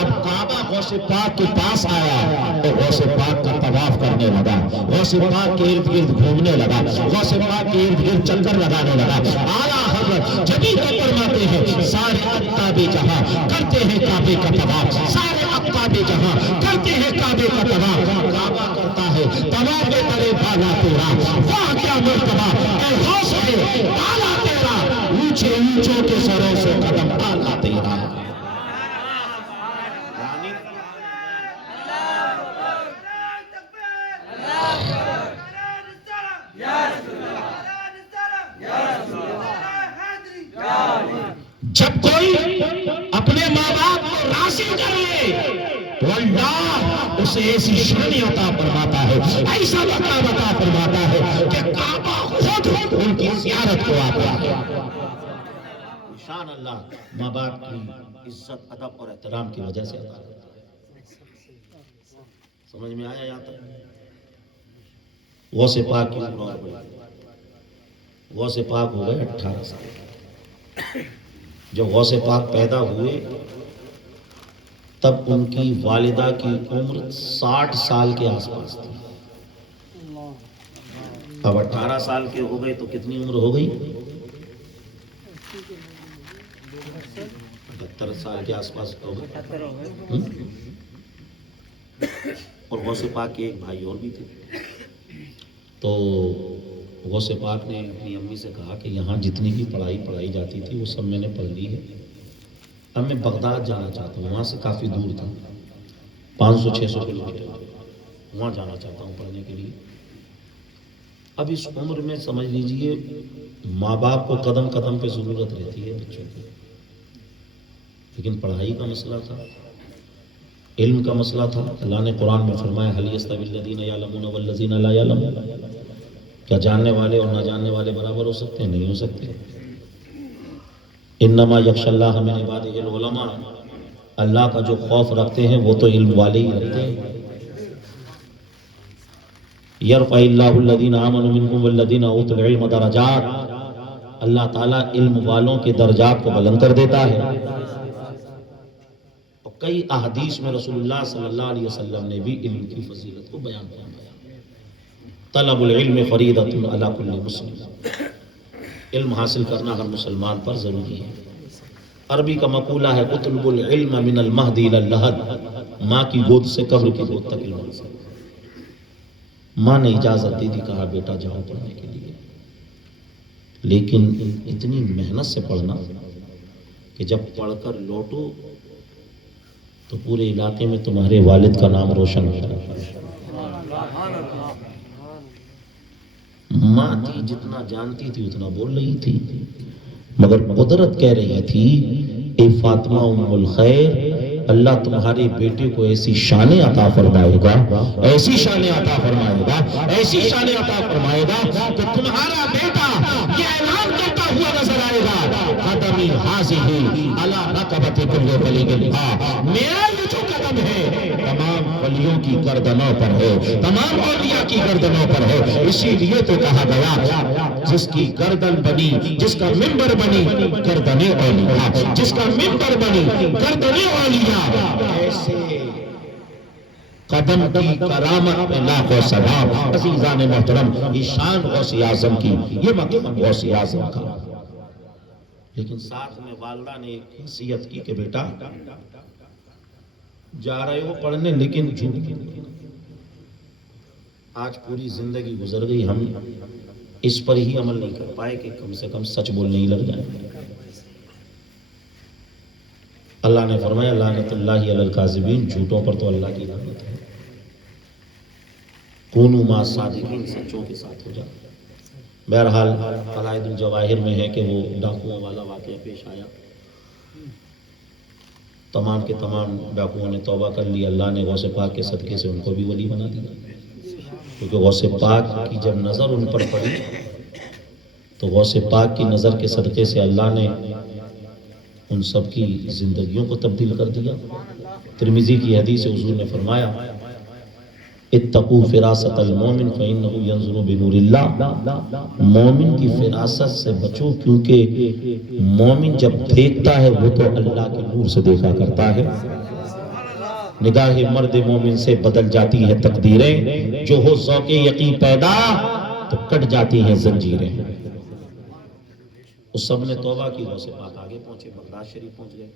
اب کعبہ غوث پاک کے پاس آیا تو غوث پاک کا طواف کرنے لگا، غوث پاک کے ارد گرد گھومنے لگا، غوث پاک کے ارد گرد چکر لگانے لگا۔ اعلیٰ حضرت جبھی تو فرماتے ہیں سارے اقطاب جہاں کرتے ہیں کعبے کا طواف، سارے اقطاب جہاں کرتے ہیں کعبے کا طواف، کعبہ کرتا ہے طواف کرے بالا تیرا، واہ کیا مرتبہ اے غوث ہے بالا تیرا، اونچے اونچوں کے سروں سے قدم بالا تیرا۔ جب کوئی اپنے ماں باپ کو راضی کر لے تو اللہ اسے ایسی شان عطا فرماتا ہے، ایسا مقام عطا فرماتا ہے کہ کعبہ خود ان کی زیارت کو آتا ہے۔ شان اللہ ماں باپ کی عزت، ادب اور احترام کی وجہ سے عطا کرتا ہے۔ سمجھ میں آیا یہاں تک؟ غوث پاک کی عمر اور بڑی، غوث پاک ہو گئے 18 سال۔ جب غوث پاک پیدا ہوئے تب ان کی والدہ کی عمر 60 سال کے آس پاس تھی۔ اب 18 سال کے ہو گئے تو کتنی عمر ہو گئی؟ 72 سال کے آس پاس ہو گئے۔ اور غوث پاک کے ایک بھائی اور بھی تھے۔ تو غوث پاک نے اپنی امی سے کہا کہ یہاں جتنی بھی پڑھائی پڑھائی جاتی تھی وہ سب میں نے پڑھ لی ہے، اب میں بغداد جانا چاہتا ہوں، وہاں سے کافی دور تھا، 500-600 کلومیٹر، وہاں جانا چاہتا ہوں پڑھنے کے لیے۔ اب اس عمر میں سمجھ لیجئے ماں باپ کو قدم قدم پہ ضرورت رہتی ہے بچوں کی، لیکن پڑھائی کا مسئلہ تھا، علم کا مسئلہ تھا۔ اللہ نے قرآن میں فرمایا هل يستوي الذين يعلمون والذين لا يعلمون، کیا جاننے والے اور نہ جاننے والے برابر ہو سکتے ہیں؟ نہیں ہو سکتے۔ انما یخشی اللہ من عبادہ العلماء، اللہ کا جو خوف رکھتے ہیں وہ تو علم والے ہی رکھتے ہیں۔ یرفع اللہ الذین آمنوا منکم والذین اوتوا العلم درجات، اللہ تعالیٰ علم والوں کے درجات کو بلند کر دیتا ہے۔ اور کئی احادیث میں رسول اللہ صلی اللہ علیہ وسلم نے بھی علم کی فضیلت کو بیان فرمایا۔ طلب العلم فریضۃ علی کل مسلم، علم حاصل کرنا ہر مسلمان پر ضروری ہے۔ عربی کا مقولہ ہے اطلب العلم من المہد الی اللحد، ماں کی گود سے قبر کی گود تک علم حاصل۔ ماں نے اجازت دے دی، کہا بیٹا جاؤ پڑھنے کے لیے، لیکن اتنی محنت سے پڑھنا کہ جب پڑھ کر لوٹو تو پورے علاقے میں تمہارے والد کا نام روشن ہوگا۔ ماں تھی جتنا جانتی تھی اتنا بول رہی تھی، مگر قدرت کہہ رہی تھی اے فاطمہ ام الخیر، اللہ تمہارے بیٹے کو ایسی شان عطا فرمائے گا، ایسی شان عطا فرمائے گا، ایسی شان عطا فرمائے گا کہ تمہارا بیٹا یہ اعلان کرتا ہوا نظر آئے گا، قدمی حاضی علی رقبت کل ولی، میرا یہ جو قدم ہے تمام ولیوں کی گردنوں پر ہے، تمام اولیاء کی گردنوں پر ہے۔ اسی لیے تو کہا گیا جس کی گردن بنی، جس کا منبر بنی گردن اولیاء، جس کا منبر بنی گردن اولیاء، ایسے قدم کی کرامت میں لاکھوں ثواب۔ عزیزان محترم، یہ شان غوث اعظم کی، یہ مقام غوث اعظم کا۔ لیکن ساتھ میں والدہ نے ایک نصیحت کی کہ بیٹا جا رہے ہو پڑھنے لیکن جھوٹ، آج پوری زندگی گزر گئی، ہم اس پر ہی عمل نہیں کر پائے کہ کم سے کم سچ بولنے ہی لگ جائیں۔ اللہ نے فرمایا لعنت اللہ علی الکاذبین، جھوٹوں پر تو اللہ کی لعنت ہے۔ کونوا مع الصادقین، سچوں کے ساتھ ہو جا۔ بہرحال قلائد الجواہر میں ہے کہ وہ ڈاکوؤں والا واقعہ پیش آیا، تمام کے تمام ڈاکوؤں نے توبہ کر لی، اللہ نے غوث پاک کے صدقے سے ان کو بھی ولی بنا دیا، کیونکہ غوث پاک کی جب نظر ان پر پڑی تو غوث پاک کی نظر کے صدقے سے اللہ نے ان سب کی زندگیوں کو تبدیل کر دیا۔ ترمذی کی حدیث حضور نے فرمایا اتقوا فراست المومن فإنه ينظر بنور اللہ، مومن کی فراست سے بچو کیونکہ مومن جب دیکھتا ہے وہ تو اللہ کے نور سے دیکھا کرتا ہے۔ نگاہ مرد مومن سے بدل جاتی ہے تقدیریں، جو ہو ذوق یقین پیدا تو کٹ جاتی ہیں زنجیریں۔ اس سب نے توبہ کی، غوث پاک آگے پہنچے، بغداد شریف پہنچ گئے۔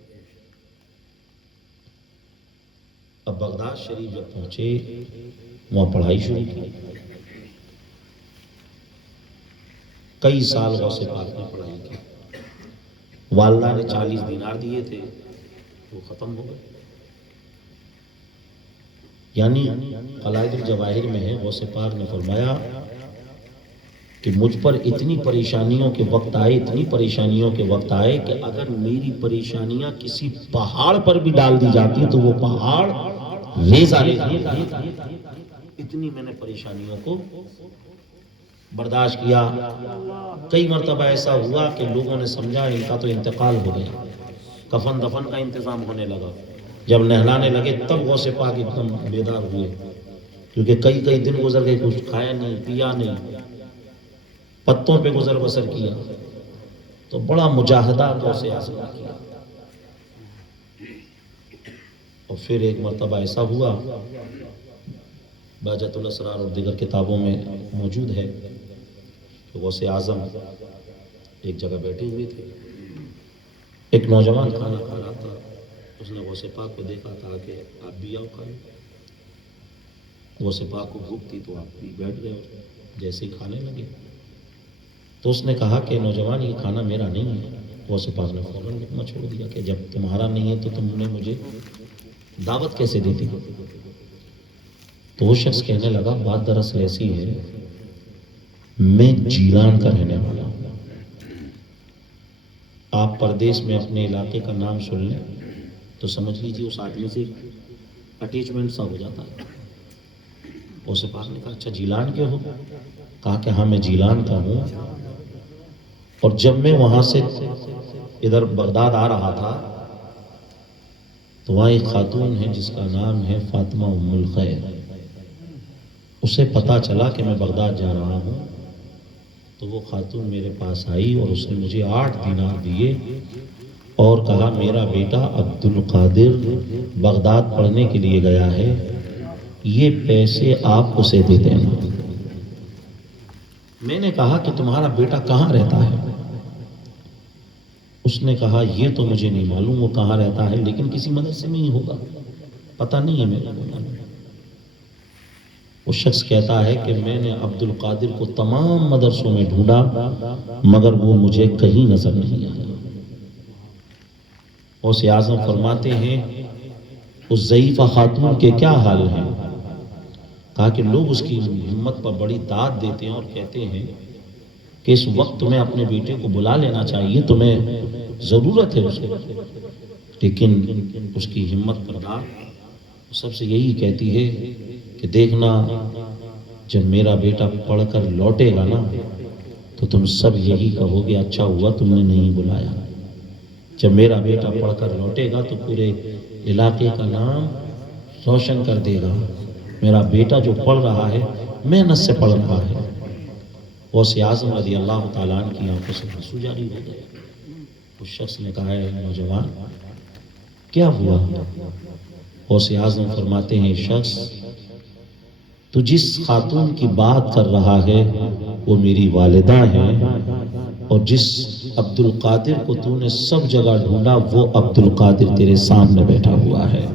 اب بغداد شریف جب پہنچے وہاں پڑھائی شروع کی، کئی سال غوث پاک نے پڑھائی کی۔ والدہ نے 40 دینار دیے تھے، وہ ختم ہو گئے۔ یعنی قلائد الجواہر میں ہے غوث پاک نے فرمایا کہ مجھ پر اتنی پریشانیوں کے وقت آئے، اتنی پریشانیوں کے وقت آئے کہ اگر میری پریشانیاں کسی پہاڑ پر بھی ڈال دی جاتی تو وہ پہاڑ ریزہ لے جاتا۔ اتنی میں نے پریشانیوں کو برداشت کیا۔ کئی مرتبہ ایسا ہوا کہ لوگوں نے سمجھا ان کا تو انتقال ہو گیا، کفن دفن کا انتظام ہونے لگا۔ جب نہلانے لگے تب غوث پاک ایک دم بیدار ہوئے، کیونکہ کئی دن گزر گئے، کچھ کھایا نہیں پیا نہیں، پتوں پہ گزر بسر کیا، تو بڑا مجاہدہ غوث اعظم نے کیا۔ اور پھر ایک مرتبہ ایسا ہوا، بہجت الاسرار اور دیگر کتابوں میں موجود ہے کہ غوث اعظم ایک جگہ بیٹھے ہوئے تھے، ایک نوجوان کھانا کھا رہا تھا، اس نے غوث پاک کو دیکھا تھا کہ آپ بھی آؤ کھائیں۔ غوث پاک کو بھوک تھی تو آپ بھی بیٹھ گئے، جیسے ہی کھانے لگے تو اس نے کہا کہ نوجوان یہ کھانا میرا نہیں ہے۔ غوث پاک نے فوراً لقمہ چھوڑ دیا کہ جب تمہارا نہیں ہے تو تم نے مجھے دعوت کیسے دی تھی؟ تو وہ شخص کہنے لگا بات دراصل ایسی ہے، میں جیلان کا رہنے والا ہوں۔ آپ پردیس میں اپنے علاقے کا نام سن لیں تو سمجھ لیجیے اس آدمی سے اٹیچمنٹ سا ہو جاتا ہے۔ غوث پاک نے کہا اچھا جیلان کے ہو؟ کہا کہ ہاں میں جیلان کا ہوں، اور جب میں وہاں سے ادھر بغداد آ رہا تھا تو وہاں ایک خاتون ہے جس کا نام ہے فاطمہ ام الخیر، اسے پتا چلا کہ میں بغداد جا رہا ہوں، تو وہ خاتون میرے پاس آئی اور اس نے مجھے 8 دینار دیے اور کہا میرا بیٹا عبد القادر بغداد پڑھنے کے لیے گیا ہے، یہ پیسے آپ اسے دے دینا۔ میں نے کہا کہ تمہارا بیٹا کہاں رہتا ہے؟ اس نے کہا یہ تو مجھے نہیں معلوم وہ کہاں رہتا ہے، لیکن کسی مدرسے میں ہی ہوگا، پتہ نہیں ہے میرے کو۔ وہ شخص کہتا ہے کہ میں نے عبد القادر کو تمام مدرسوں میں ڈھونڈا مگر وہ مجھے کہیں نظر نہیں آیا۔ غوث اعظم فرماتے ہیں اس ضعیفہ خاتون کے کیا حال ہیں؟ کہا کہ لوگ اس کی ہمت پر بڑی داد دیتے ہیں اور کہتے ہیں کہ اس وقت تمہیں اپنے بیٹے کو بلا لینا چاہیے، تمہیں ضرورت ہے اس کو، لیکن اس کی ہمت پر داد سب سے یہی کہتی ہے کہ دیکھنا جب میرا بیٹا پڑھ کر لوٹے گا نا تو تم سب یہی کہو گے اچھا ہوا تم نے نہیں بلایا۔ جب میرا بیٹا پڑھ کر لوٹے گا تو پورے علاقے کا نام روشن کر دے گا، میرا بیٹا جو پڑھ رہا ہے محنت سے پڑھ رہا ہے۔ غوث اعظم رضی اللہ تعالیٰ عنہ کی آنکھوں سے آنسو جاری ہو گئے۔ اس شخص نے کہا ہے نوجوان کیا ہوا؟ غوث اعظم فرماتے ہیں شخص تو جس خاتون کی بات کر رہا ہے وہ میری والدہ ہے، اور جس عبد القادر کو تو نے سب جگہ ڈھونڈا وہ عبد القادر تیرے سامنے بیٹھا ہوا ہے۔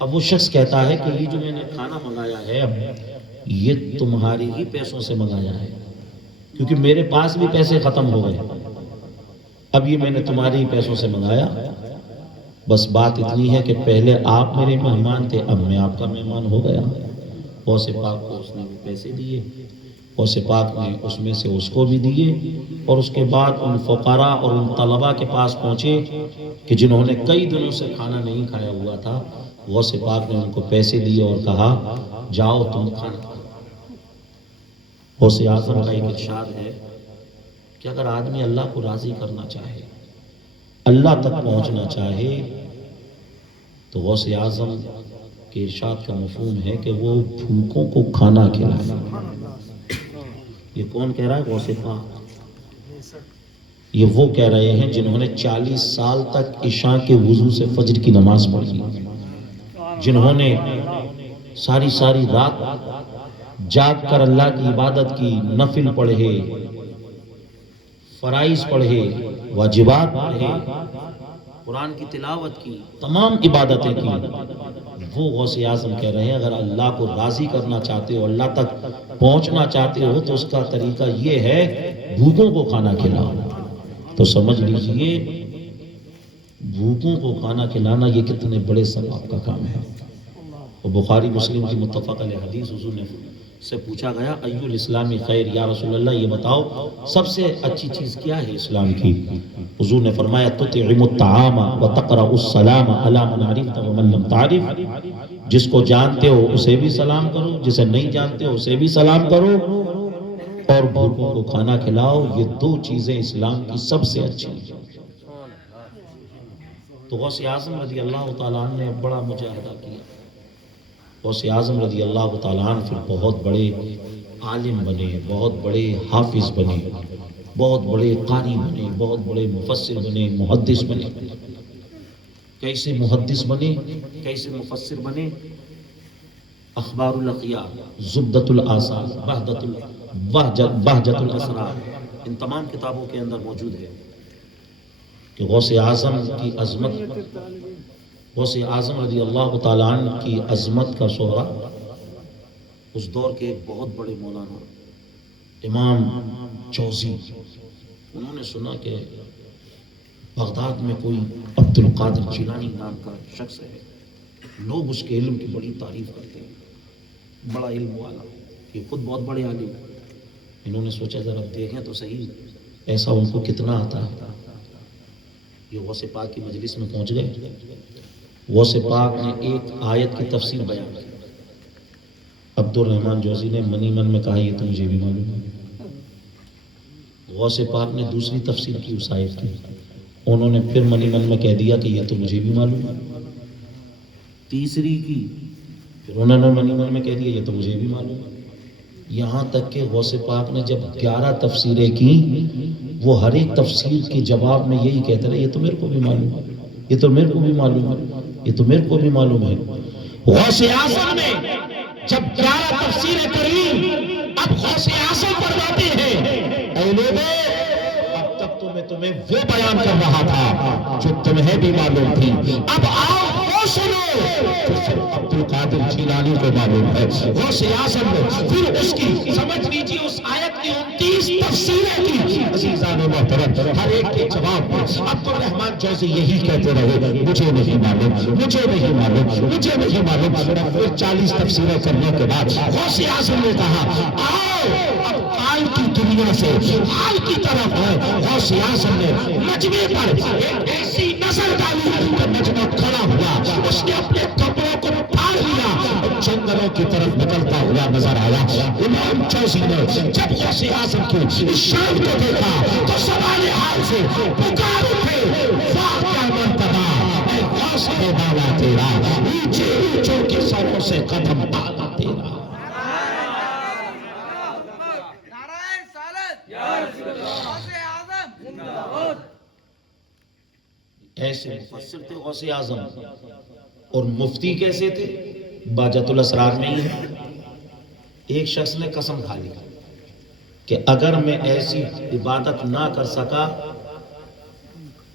اب وہ شخص کہتا ہے کہ یہ جو میں نے کھانا منگایا ہے اب یہ تمہاری ہی پیسوں سے منگایا ہے، کیونکہ میرے پاس بھی پیسے ختم ہو گئے، اب یہ میں نے تمہارے ہی پیسوں سے منگایا، بس بات اتنی ہے کہ پہلے آپ میرے مہمان تھے اب میں آپ کا مہمان ہو گیا۔ غوث پاک کو اس نے بھی پیسے دیے، غوث پاک نے اس میں سے اس کو بھی دیے، اور اس کے بعد ان فقراء اور ان طلباء کے پاس پہنچے کہ جنہوں نے کئی دنوں سے کھانا نہیں کھایا ہوا تھا، غوث پاک نے ان کو پیسے دیے اور کہا جاؤ تم کھانا کھاؤ۔ غوث اعظم کا ایک ارشاد ہے کہ اگر آدمی اللہ کو راضی کرنا چاہے، اللہ تک پہنچنا چاہے، تو غوث اعظم کے ارشاد کا مفہوم ہے کہ وہ بھوکوں کو کھانا کھلائے۔ یہ کون کہہ رہا ہے؟ غوث پاک۔ یہ وہ کہہ رہے ہیں جنہوں نے 40 سال تک عشاء کے وضو سے فجر کی نماز پڑھی، جنہوں نے ساری رات جاگ کر اللہ کی عبادت کی، نفل پڑھے، فرائض پڑھے، واجبات پڑھے، قرآن کی تلاوت کی، تمام عبادتیں کی۔ وہ غوث اعظم کہہ رہے ہیں اگر اللہ کو راضی کرنا چاہتے ہو، اللہ تک پہنچنا چاہتے ہو، تو اس کا طریقہ یہ ہے بھوکوں کو کھانا کھلاؤ۔ تو سمجھ لیجئے بھوکوں کو کھانا کھلانا یہ کتنے بڑے ثواب کا کام ہے۔ اور بخاری مسلم کی متفق علیہ حدیث، حضور نے سے پوچھا گیا ایّ الاسلام خیر، یا رسول اللہ یہ بتاؤ سب سے اچھی چیز کیا ہے اسلام کی؟ حضور نے فرمایا تطعم الطعام وتقرأ السلام علی من عرفت ومن لم تعرف، جس کو جانتے ہو اسے بھی سلام کرو، جسے نہیں جانتے ہو اسے بھی سلام کرو، اور بھوکوں کو کھانا کھلاؤ۔ یہ دو چیزیں اسلام کی سب سے اچھی ہیں۔ تو غوث اعظم رضی اللہ تعالیٰ عنہ نے بڑا مجاہدہ کیا۔ غوث اعظم رضی اللہ تعالیٰ عنہ پھر بہت بڑے عالم بنے، بہت بڑے حافظ بنے، بہت بڑے قاری بنے، بہت بڑے مفسر بنے، محدث بنے۔ کیسے محدث بنے، کیسے مفسر بنے؟ اخبار الاخیار، زبدۃ الآثار، بہجت الاسرار، ان تمام کتابوں کے اندر موجود ہے کہ غوث اعظم کی عظمت، غوث اعظم رضی اللہ تعالیٰ عنہ کی عظمت کا شعرا اس دور کے بہت بڑے مولانا امام جوزی، انہوں نے سنا کہ بغداد میں کوئی عبد القادر جیلانی نام کا شخص ہے، لوگ اس کے علم کی بڑی تعریف کرتے ہیں، بڑا علم والا، یہ خود بہت بڑے عالم۔ انہوں نے سوچا ذرا دیکھیں تو صحیح ایسا ان کو کتنا آتا ہے۔ یہ غوث پاک کی مجلس میں پہنچ گئے۔ غوث پاک نے ایک آیت کی تفسیر بیان کی، عبد الرحمن جوزی نے منی من میں کہا یہ تو مجھے بھی معلوم ہے۔ غوث پاک نے دوسری تفسیر کی اس آیت کی، انہوں نے پھر منی من میں کہہ دیا کہ یہ تو مجھے بھی معلوم ہے۔ تیسری کی، پھر انہوں نے منی من میں کہہ دیا یہ تو مجھے بھی معلوم ہے۔ یہاں تک کہ غوث پاک نے جب 11 تفسیریں کی، وہ ہر ایک تفسیر کے جواب میں یہی کہتے رہے یہ تو میرے کو بھی معلوم ہے، یہ تو میرے کو بھی معلوم ہے، یہ تو میرے کو بھی معلوم ہے۔ غوث اعظم نے جب 11 تفسیریں کری، اب غوث اعظم فرماتے ہیں اے لوگوں اب تک تو میں تمہیں وہ بیان کر رہا تھا جو تمہیں بھی معلوم تھی، اب آؤ وہ سنو جو صرف عبد القادر جیلانی کو معلوم ہے۔ غوث اعظم نے پھر اس کی سمجھ لیجیے اس آیت کی 30 تفسیریں کی عزیزان محترم، ہر ایک کے جواب میں عبدالرحمن جوزی یہی کہتے رہے، مجھے نہیں معلوم، مجھے نہیں معلوم، مجھے نہیں معلوم۔ پھر 40 تفسیریں کرنے کے بعد غوث اعظم نے کہا آؤ اب آل کی دنیا سے آل کی طرف ہے۔ غوث اعظم نے نجمے پر ایک ایسی نظر ڈالی کہ نجمہ کھڑا ہوا، اس نے اپنے کپڑوں کو پھاڑ لیا اور جنگلوں کی طرف نکلتا ہوا نظر آیا۔ امام جوزی نے جب غوث اعظم کی اس شان کو دیکھا تو سوال حال سے پکار اٹھے، واہ کیا مرتبہ اے غوث ہے بالا تیرا، اونچے اونچوں کے سروں سے قدم بالا تیرا۔ نعرہ رسالت یا رسول اللہ، غوث اعظم زندہ باد۔ ایسے مفسر تھے غوث اعظم، اور مفتی کیسے تھے؟ باجت الاسرار میں ہی ہے، ایک شخص نے قسم کھا لی کہ اگر میں ایسی عبادت نہ کر سکا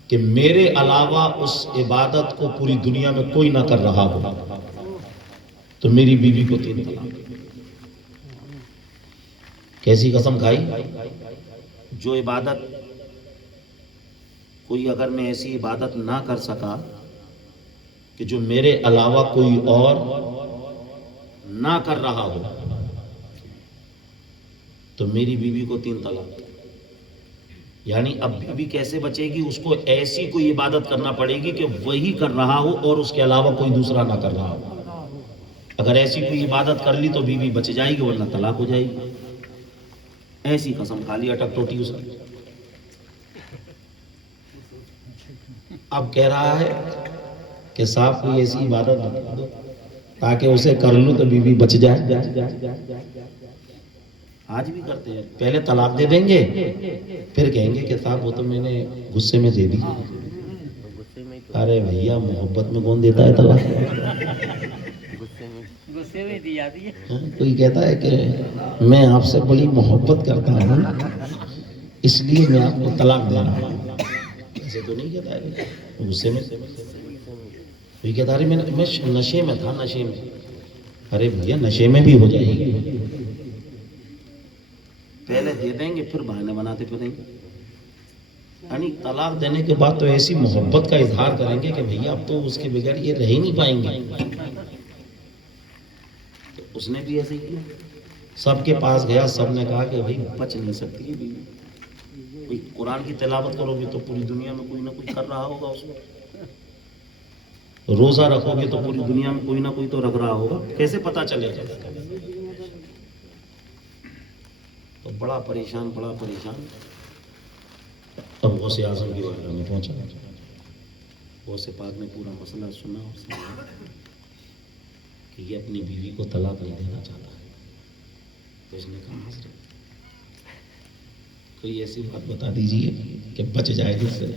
کہ میرے علاوہ اس عبادت کو پوری دنیا میں کوئی نہ کر رہا ہو تو میری بیوی کو 3 طلاق۔ کیسی قسم کھائی؟ جو عبادت کوئی، اگر میں ایسی عبادت نہ کر سکا کہ جو میرے علاوہ کوئی اور نہ کر رہا ہو تو میری بیوی کو 3 طلاق۔ یعنی اب بیوی کیسے بچے گی؟ اس کو ایسی کوئی عبادت کرنا پڑے گی کہ وہی کر رہا ہو اور اس کے علاوہ کوئی دوسرا نہ کر رہا ہو۔ اگر ایسی کوئی عبادت کر لی تو بیوی بچ جائے گی ورنہ طلاق ہو جائے گی۔ ایسی قسم کھا لی اٹک ٹوٹی اس نے۔ اب کہہ رہا ہے کہ صاحب کوئی ایسی عبادت بتا دو تاکہ اسے کر لوں تو بیوی بچ جائے۔ آج بھی کرتے ہیں، پہلے طلاق دے دیں گے پھر کہیں گے کہ صاحب وہ تو میں نے غصے میں دے دی۔ ارے بھیا محبت میں کون دیتا ہے طلاق؟ غصے میں دی جاتی ہے۔ کوئی کہتا ہے کہ میں آپ سے بڑی محبت کرتا ہوں اس لیے میں آپ کو طلاق دے رہا ہوں، ایسے تو نہیں کہتا ہے غصے میں۔ کوئی کہتا ہے میں نشے میں تھا، نشے میں۔ ارے بھیا نشے میں بھی ہو جائے گی، پہلے دے دیں گے پھر بہانے بناتے پھریں گے۔ یعنی طلاق دینے کے بعد تو ایسی محبت کا اظہار کریں گے کہ بھیا اب تو اس کے بغیر یہ رہ ہی نہیں پائیں گے۔ تو اس نے بھی ایسے ہی کیا، سب کے پاس گیا، سب نے کہا کہ بھائی بچ نہیں سکتی ہے بیوی۔ کوئی قرآن کی تلاوت کرو گے تو پوری دنیا میں کوئی نہ کوئی کر رہا ہوگا اس کو، روزہ رکھو گے تو پوری دنیا میں کوئی نہ کوئی تو رکھ رہا ہوگا، کیسے پتا چلے گا؟ تو بڑا پریشان، بڑا پریشان۔ اب غوث اعظم کی بارگاہ میں پہنچا، غوث پاک نے پورا مسئلہ سنا اور سمجھا کہ یہ اپنی بیوی کو طلاق نہیں دینا چاہتا ہے۔ تو اس نے کہا حضرت کوئی ایسی بات بتا دیجئے کہ بچ جائے اس سے۔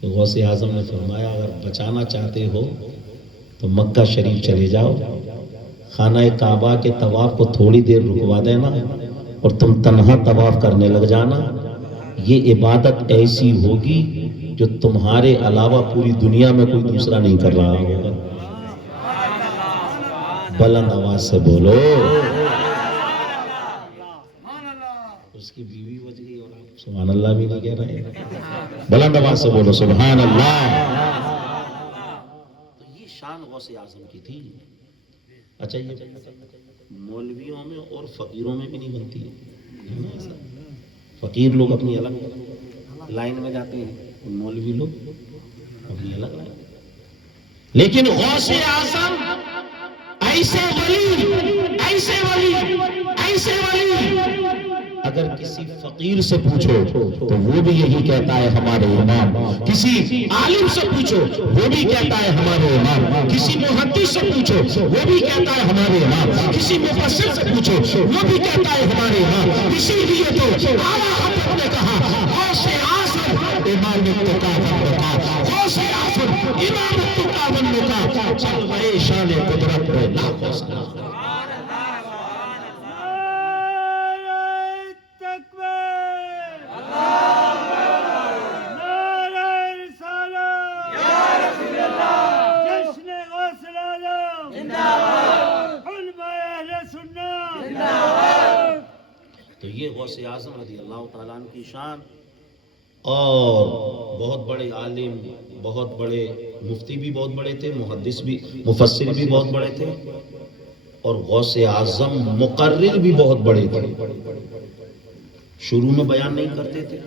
تو غوث اعظم نے فرمایا اگر بچانا چاہتے ہو تو مکہ شریف چلے جاؤ، خانہ کعبہ کے طواف کو تھوڑی دیر رکوا دینا اور تم تنہا طواف کرنے لگ جانا، یہ عبادت ایسی ہوگی جو تمہارے علاوہ پوری دنیا میں کوئی دوسرا نہیں کر رہا ہوگا۔ بلند آواز سے بولو۔ اس کی بیوی بچ گئی اور آپ سبحان اللہ بھی نہیں کہہ رہے، بلند آواز سے بولو سبحان اللہ۔ تو یہ شان غوث اعظم کی تھی۔ اچھا یہ مولویوں میں اور فقیروں میں بھی نہیں بنتی ہے۔ فقیر لوگ اپنی الگ لائن میں جاتے ہیں، مولوی لوگ اپنی الگ لائن۔ لیکن غوث اعظم ایسے ولی، ایسے ولی، ایسے ولی، اگر کسی فقیر سے پوچھو تو وہ بھی یہی کہتا ہے ہمارے امام، کسی عالم سے پوچھو وہ بھی کہتا ہے ہمارے امام، کسی محدث سے پوچھو وہ بھی کہتا ہے ہمارے امام، کسی مفسر سے پوچھو وہ بھی کہتا ہے ہمارے امام۔ اسی لیے تو اعلیٰ حضرت نے کہا غوث اعظم امام التقا والنقا، غوث اعظم امام التقا والنقا، جلوہ شان قدرت میں لاکھوں سلام۔ غوث اعظم رضی اللہ تعالیٰ عنہ کی شان، اور بہت بڑے عالم، بہت بڑے مفتی بھی بہت بڑے تھے، محدث بھی، مفسر بھی بہت بڑے تھے، اور غوث اعظم مقرر بھی بہت بڑے تھے۔ شروع میں بیان نہیں کرتے تھے،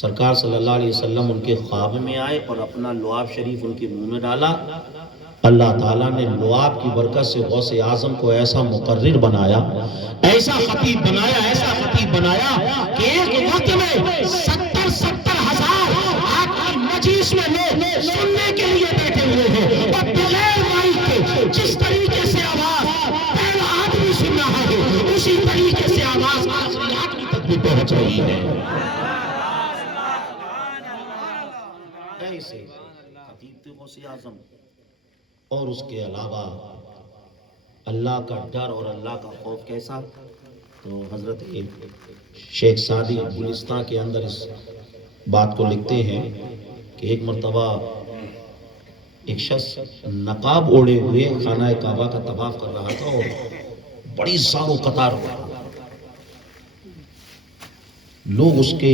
سرکار صلی اللہ علیہ وسلم ان کے خواب میں آئے اور اپنا لعاب شریف ان کے منہ میں ڈالا۔ اللہ تعالیٰ نے لعاب کی برکت سے غوث اعظم کو ایسا مقرر بنایا، ایسا خطیب بنایا، ایسا خطیب بنایا کہ ایک وقت میں 70 ہزار آپ کی مجلس میں لوگ سننے کے لیے بیٹھے ہوئے ہیں، اور بغیر مائک کے جس طریقے سے آواز پہلا آدمی سن رہا ہے اسی طریقے سے آواز آخری آدمی تک بھی پہنچ رہی ہے۔ ایسے خطیب تھے غوث اعظم، اور اس کے علاوہ اللہ کا ڈر اور اللہ کا خوف کیسا، تو حضرت شیخ سعدی گلستان کے اندر اس بات کو لکھتے ہیں کہ ایک مرتبہ ایک شخص نقاب اوڑے ہوئے خانہ کعبہ کا طواف کر رہا تھا، اور بڑی زار و قطار ہو رہا تھا۔ لوگ اس کے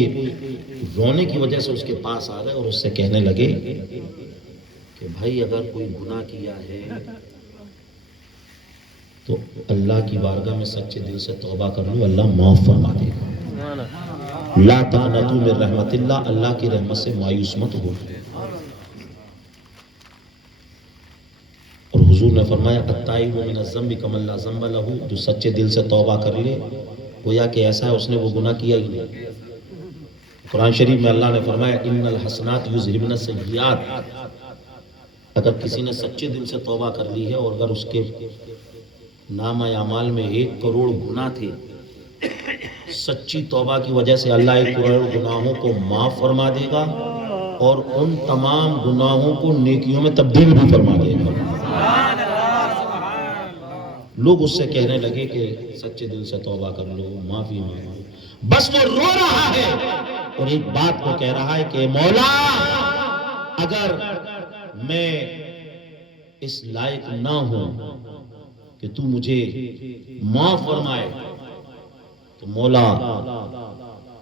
رونے کی وجہ سے اس کے پاس آ گئے اور اس سے کہنے لگے کہ بھائی اگر کوئی گناہ کیا ہے تو اللہ کی بارگاہ میں سچے دل سے توبہ کر لو، اللہ معاف فرما دے گا۔ لا تقنطوا من رحمت اللہ، اللہ کی رحمت سے مایوس مت ہو۔ اور حضور نے فرمایا التائب من الذنب کمن لا ذنب له، جو سچے دل سے توبہ کر لے گویا کہ ایسا ہے اس نے وہ گناہ کیا ہی نہیں۔ قرآن شریف میں اللہ نے فرمایا ان الحسنات یذہبن السیئات، اگر کسی نے سچے دل سے توبہ کر لی ہے اور اگر اس کے نامہ اعمال میں 1 کروڑ گناہ تھے، سچی توبہ کی وجہ سے اللہ 1 کروڑ گناہوں کو معاف فرما دے گا، اور ان تمام گناہوں کو نیکیوں میں تبدیل بھی فرما دے گا۔ لوگ اس سے کہنے لگے کہ سچے دل سے توبہ کر لو، معافی مانگو، بس وہ رو رہا ہے اور ایک بات کو کہہ رہا ہے کہ مولا اگر میں اس لائق نہ ہوں کہ تو مجھے معاف فرمائے تو مولا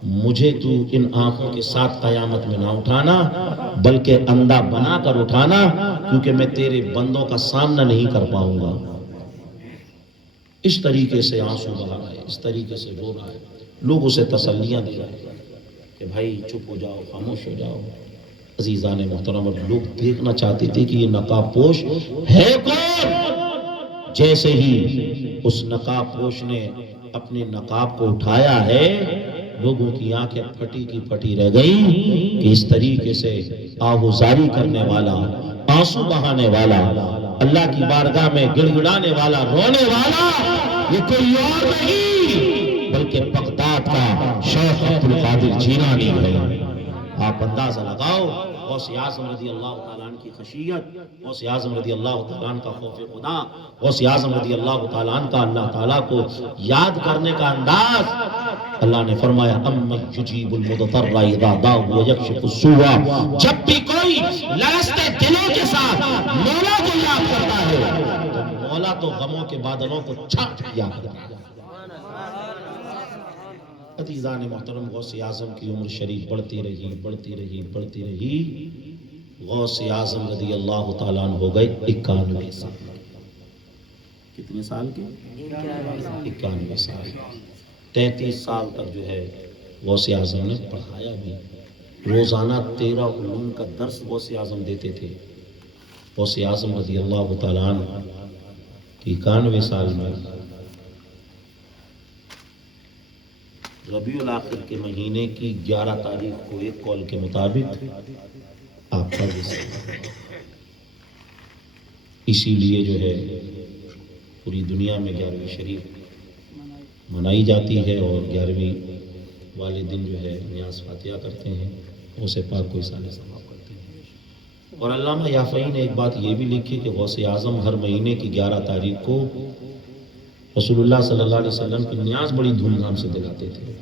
مجھے تو ان آنکھوں کے ساتھ قیامت میں نہ اٹھانا، بلکہ اندھا بنا کر اٹھانا، کیونکہ میں تیرے بندوں کا سامنا نہیں کر پاؤں گا۔ اس طریقے سے آنسو بہا رہا ہے، اس طریقے سے رو رہا ہے۔ لوگ اسے تسلیاں دے رہے ہیں کہ بھائی چپ ہو جاؤ، خاموش ہو جاؤ۔ عزیزان محترم، لوگ دیکھنا چاہتے تھے کہ یہ نقاب پوش ہے کون۔ جیسے ہی اس نقاب پوش نے اپنے نقاب کو اٹھایا ہے، لوگوں کی آنکھیں پھٹی کی پھٹی رہ گئی کہ اس طریقے سے آہوزاری کرنے والا، آنسو بہانے والا، اللہ کی بارگاہ میں گڑ گڑانے والا، رونے والا، یہ کوئی اور نہیں بلکہ بغداد کا شیخ عبد القادر جیلانی ہے۔ آپ اندازہ لگاؤ غوث اعظم رضی اللہ تعالیٰ عنہ کی خشیت، غوث اعظم رضی اللہ تعالیٰ عنہ کا خوف خدا، غوث اعظم رضی اللہ تعالیٰ عنہ کا اللہ تعالیٰ کو یاد کرنے کا انداز۔ اللہ نے فرمایا امن یجیب المضطر اذا دعا ویکشف السوء، جب بھی کوئی لرزتے دلوں کے ساتھ مولا کو یاد کرتا ہے تو مولا تو غموں کے بادلوں کو چھٹ یاد کرتا ہے۔ عزیزان محترم، غوث اعظم کی عمر شریف بڑھتی رہی، بڑھتی رہی، بڑھتی رہی۔ غوث اعظم رضی اللہ تعالیٰ عنہ ہو گئے 91 سال۔ کتنے سال کے؟ 91 سال۔ 33 سال تک جو ہے غوث اعظم نے پڑھایا بھی۔ روزانہ 13 علوم کا درس غوث اعظم دیتے تھے۔ غوث اعظم رضی اللہ تعالیٰ عنہ کی 91 سال میں ربیع الاخر کے مہینے کی 11 تاریخ کو ایک قول کے مطابق آپ کا اسی لیے جو ہے پوری دنیا میں 11ویں شریف منائی جاتی ہے، اور 11ویں والے دن جو ہے نیاز فاتحہ کرتے ہیں، غوث پاک کو اصالہ ثواب کرتے ہیں۔ اور علامہ یافعی نے ایک بات یہ بھی لکھی کہ غوث اعظم ہر مہینے کی 11 تاریخ کو رسول اللہ صلی اللہ علیہ وسلم کی نیاز بڑی دھوم دھام سے دلاتے تھے۔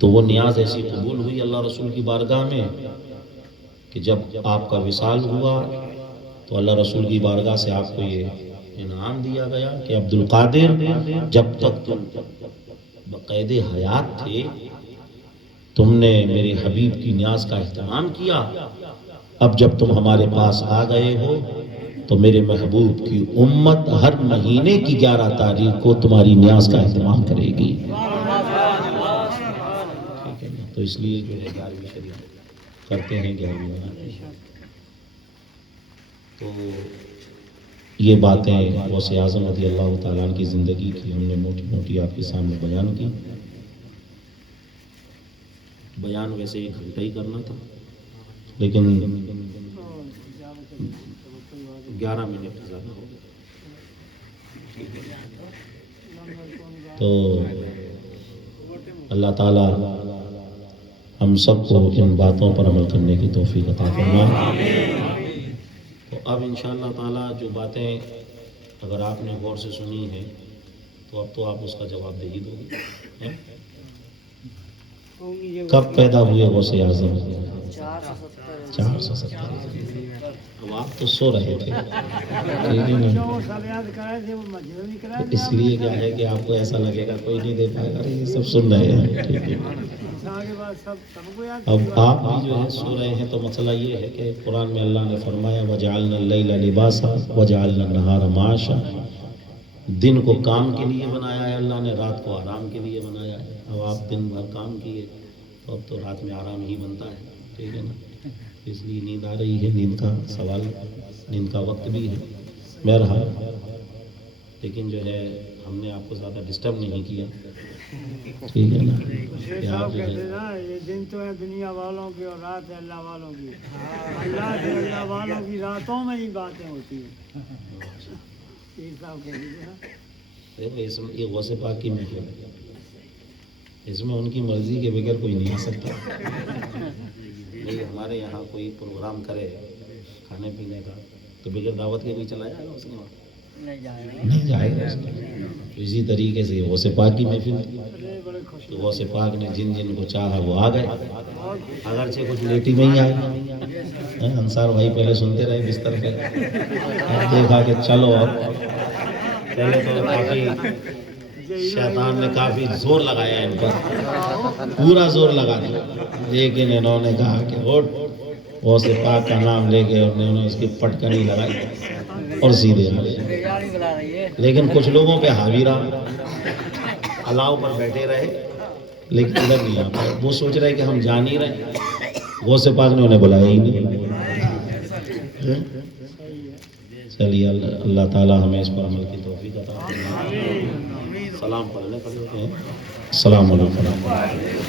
تو وہ نیاز ایسی قبول ہوئی اللہ رسول کی بارگاہ میں کہ جب آپ کا وصال ہوا تو اللہ رسول کی بارگاہ سے آپ کو یہ انعام دیا گیا کہ عبد القادر جب تک تم بقید حیات تھے تم نے میرے حبیب کی نیاز کا اہتمام کیا، اب جب تم ہمارے پاس آ گئے ہو تو میرے محبوب کی امت ہر مہینے کی 11 تاریخ کو تمہاری نیاز کا اہتمام کرے گی۔ ٹھیک ہے نا؟ تو اس لیے جو ہے 11ویں شریف کرتے ہیں 11ویں۔ تو یہ باتیں غوث اعظم رضی اللہ تعالیٰ عنہ کی زندگی کی ہم نے موٹی موٹی آپ کے سامنے بیان کی۔ بیان ویسے 1 گھنٹہ ہی کرنا تھا لیکن 11 منٹ زیادہ ہو گئے۔ تو اللہ تعالیٰ ہم سب کو ان باتوں پر عمل کرنے کی توفیق عطا فرمائے۔ تو اب انشاءاللہ تعالیٰ جو باتیں اگر آپ نے غور سے سنی ہیں تو اب تو آپ اس کا جواب دے ہی دو گے۔ کب پیدا ہوئے غوث اعظم؟ 470۔ اب آپ تو سو رہے تھے، اس لیے کیا ہے کہ آپ کو ایسا لگے گا کوئی نہیں دے پائے گا، یہ سب سن رہے ہیں۔ ٹھیک ہے، اب آپ بھی جو ہے سو رہے ہیں تو مسئلہ یہ ہے کہ قرآن میں اللہ نے فرمایا وَجَعَلْنَا اللَّيْلَ لِبَاسًا وَجَعَلْنَا النَّهَارَ مَعَاشًا، دن کو کام کے لیے بنایا ہے اللہ نے، رات کو آرام کے لیے بنایا ہے۔ اب آپ دن بھر کام کیے تو اب تو رات میں آرام ہی بنتا ہے۔ ٹھیک ہے نا؟ اس لیے نیند آ رہی ہے، نیند کا سوال، نیند کا وقت بھی ہے بہرحال، لیکن جو ہے ہم نے آپ کو زیادہ ڈسٹرب نہیں کیا۔ ٹھیک ہے نا؟ کہ آپ جو ہے یہ دن تو ہے دنیا والوں کی اور رات ہے اللہ والوں کی، اللہ سے اللہ والوں کی راتوں میں ہی باتیں ہوتی ہیں۔ دیکھو یہ غوث پاک کی محفل ہے، اس میں ان کی مرضی کے بغیر کوئی نہیں آ سکتا۔ بھئی ہمارے یہاں کوئی پروگرام کرے کھانے پینے کا تو بغیر دعوت کے بھی چلا جائے گا اس کے وہاں؟ نہیں جائے گا۔ اسی طریقے سے غوث پاک کی محفل تھی تو غوث پاک نے جن جن کو چاہا وہ آ گئے، اگرچہ کچھ لیٹ ہی نہیں آئے۔ انصار بھائی پہلے سنتے رہے بستر پہ، دیکھا کہ چلو اب پہلے تو کافی شیطان نے کافی زور لگایا ان پر، پورا زور لگا دیا، لیکن انہوں نے کہا کہ اٹھ، غوث پاک کا نام لے کے انہوں نے اس کی پٹکنی لگائی اور سیدھے آ گئے۔ لیکن کچھ لوگوں پہ حاوی رہا، الاؤ پر بیٹھے رہے لیکن ادھر نہیں آ پائے۔ وہ سوچ رہے کہ ہم جا نہیں رہے، غوث پاک نے انہیں بلایا ہی نہیں۔ چلیے اللہ تعالیٰ ہمیں اس پر عمل کی توفیق عطا فرمائے۔ سلام پڑھنے پڑتے ہیں۔ السلام علیکم۔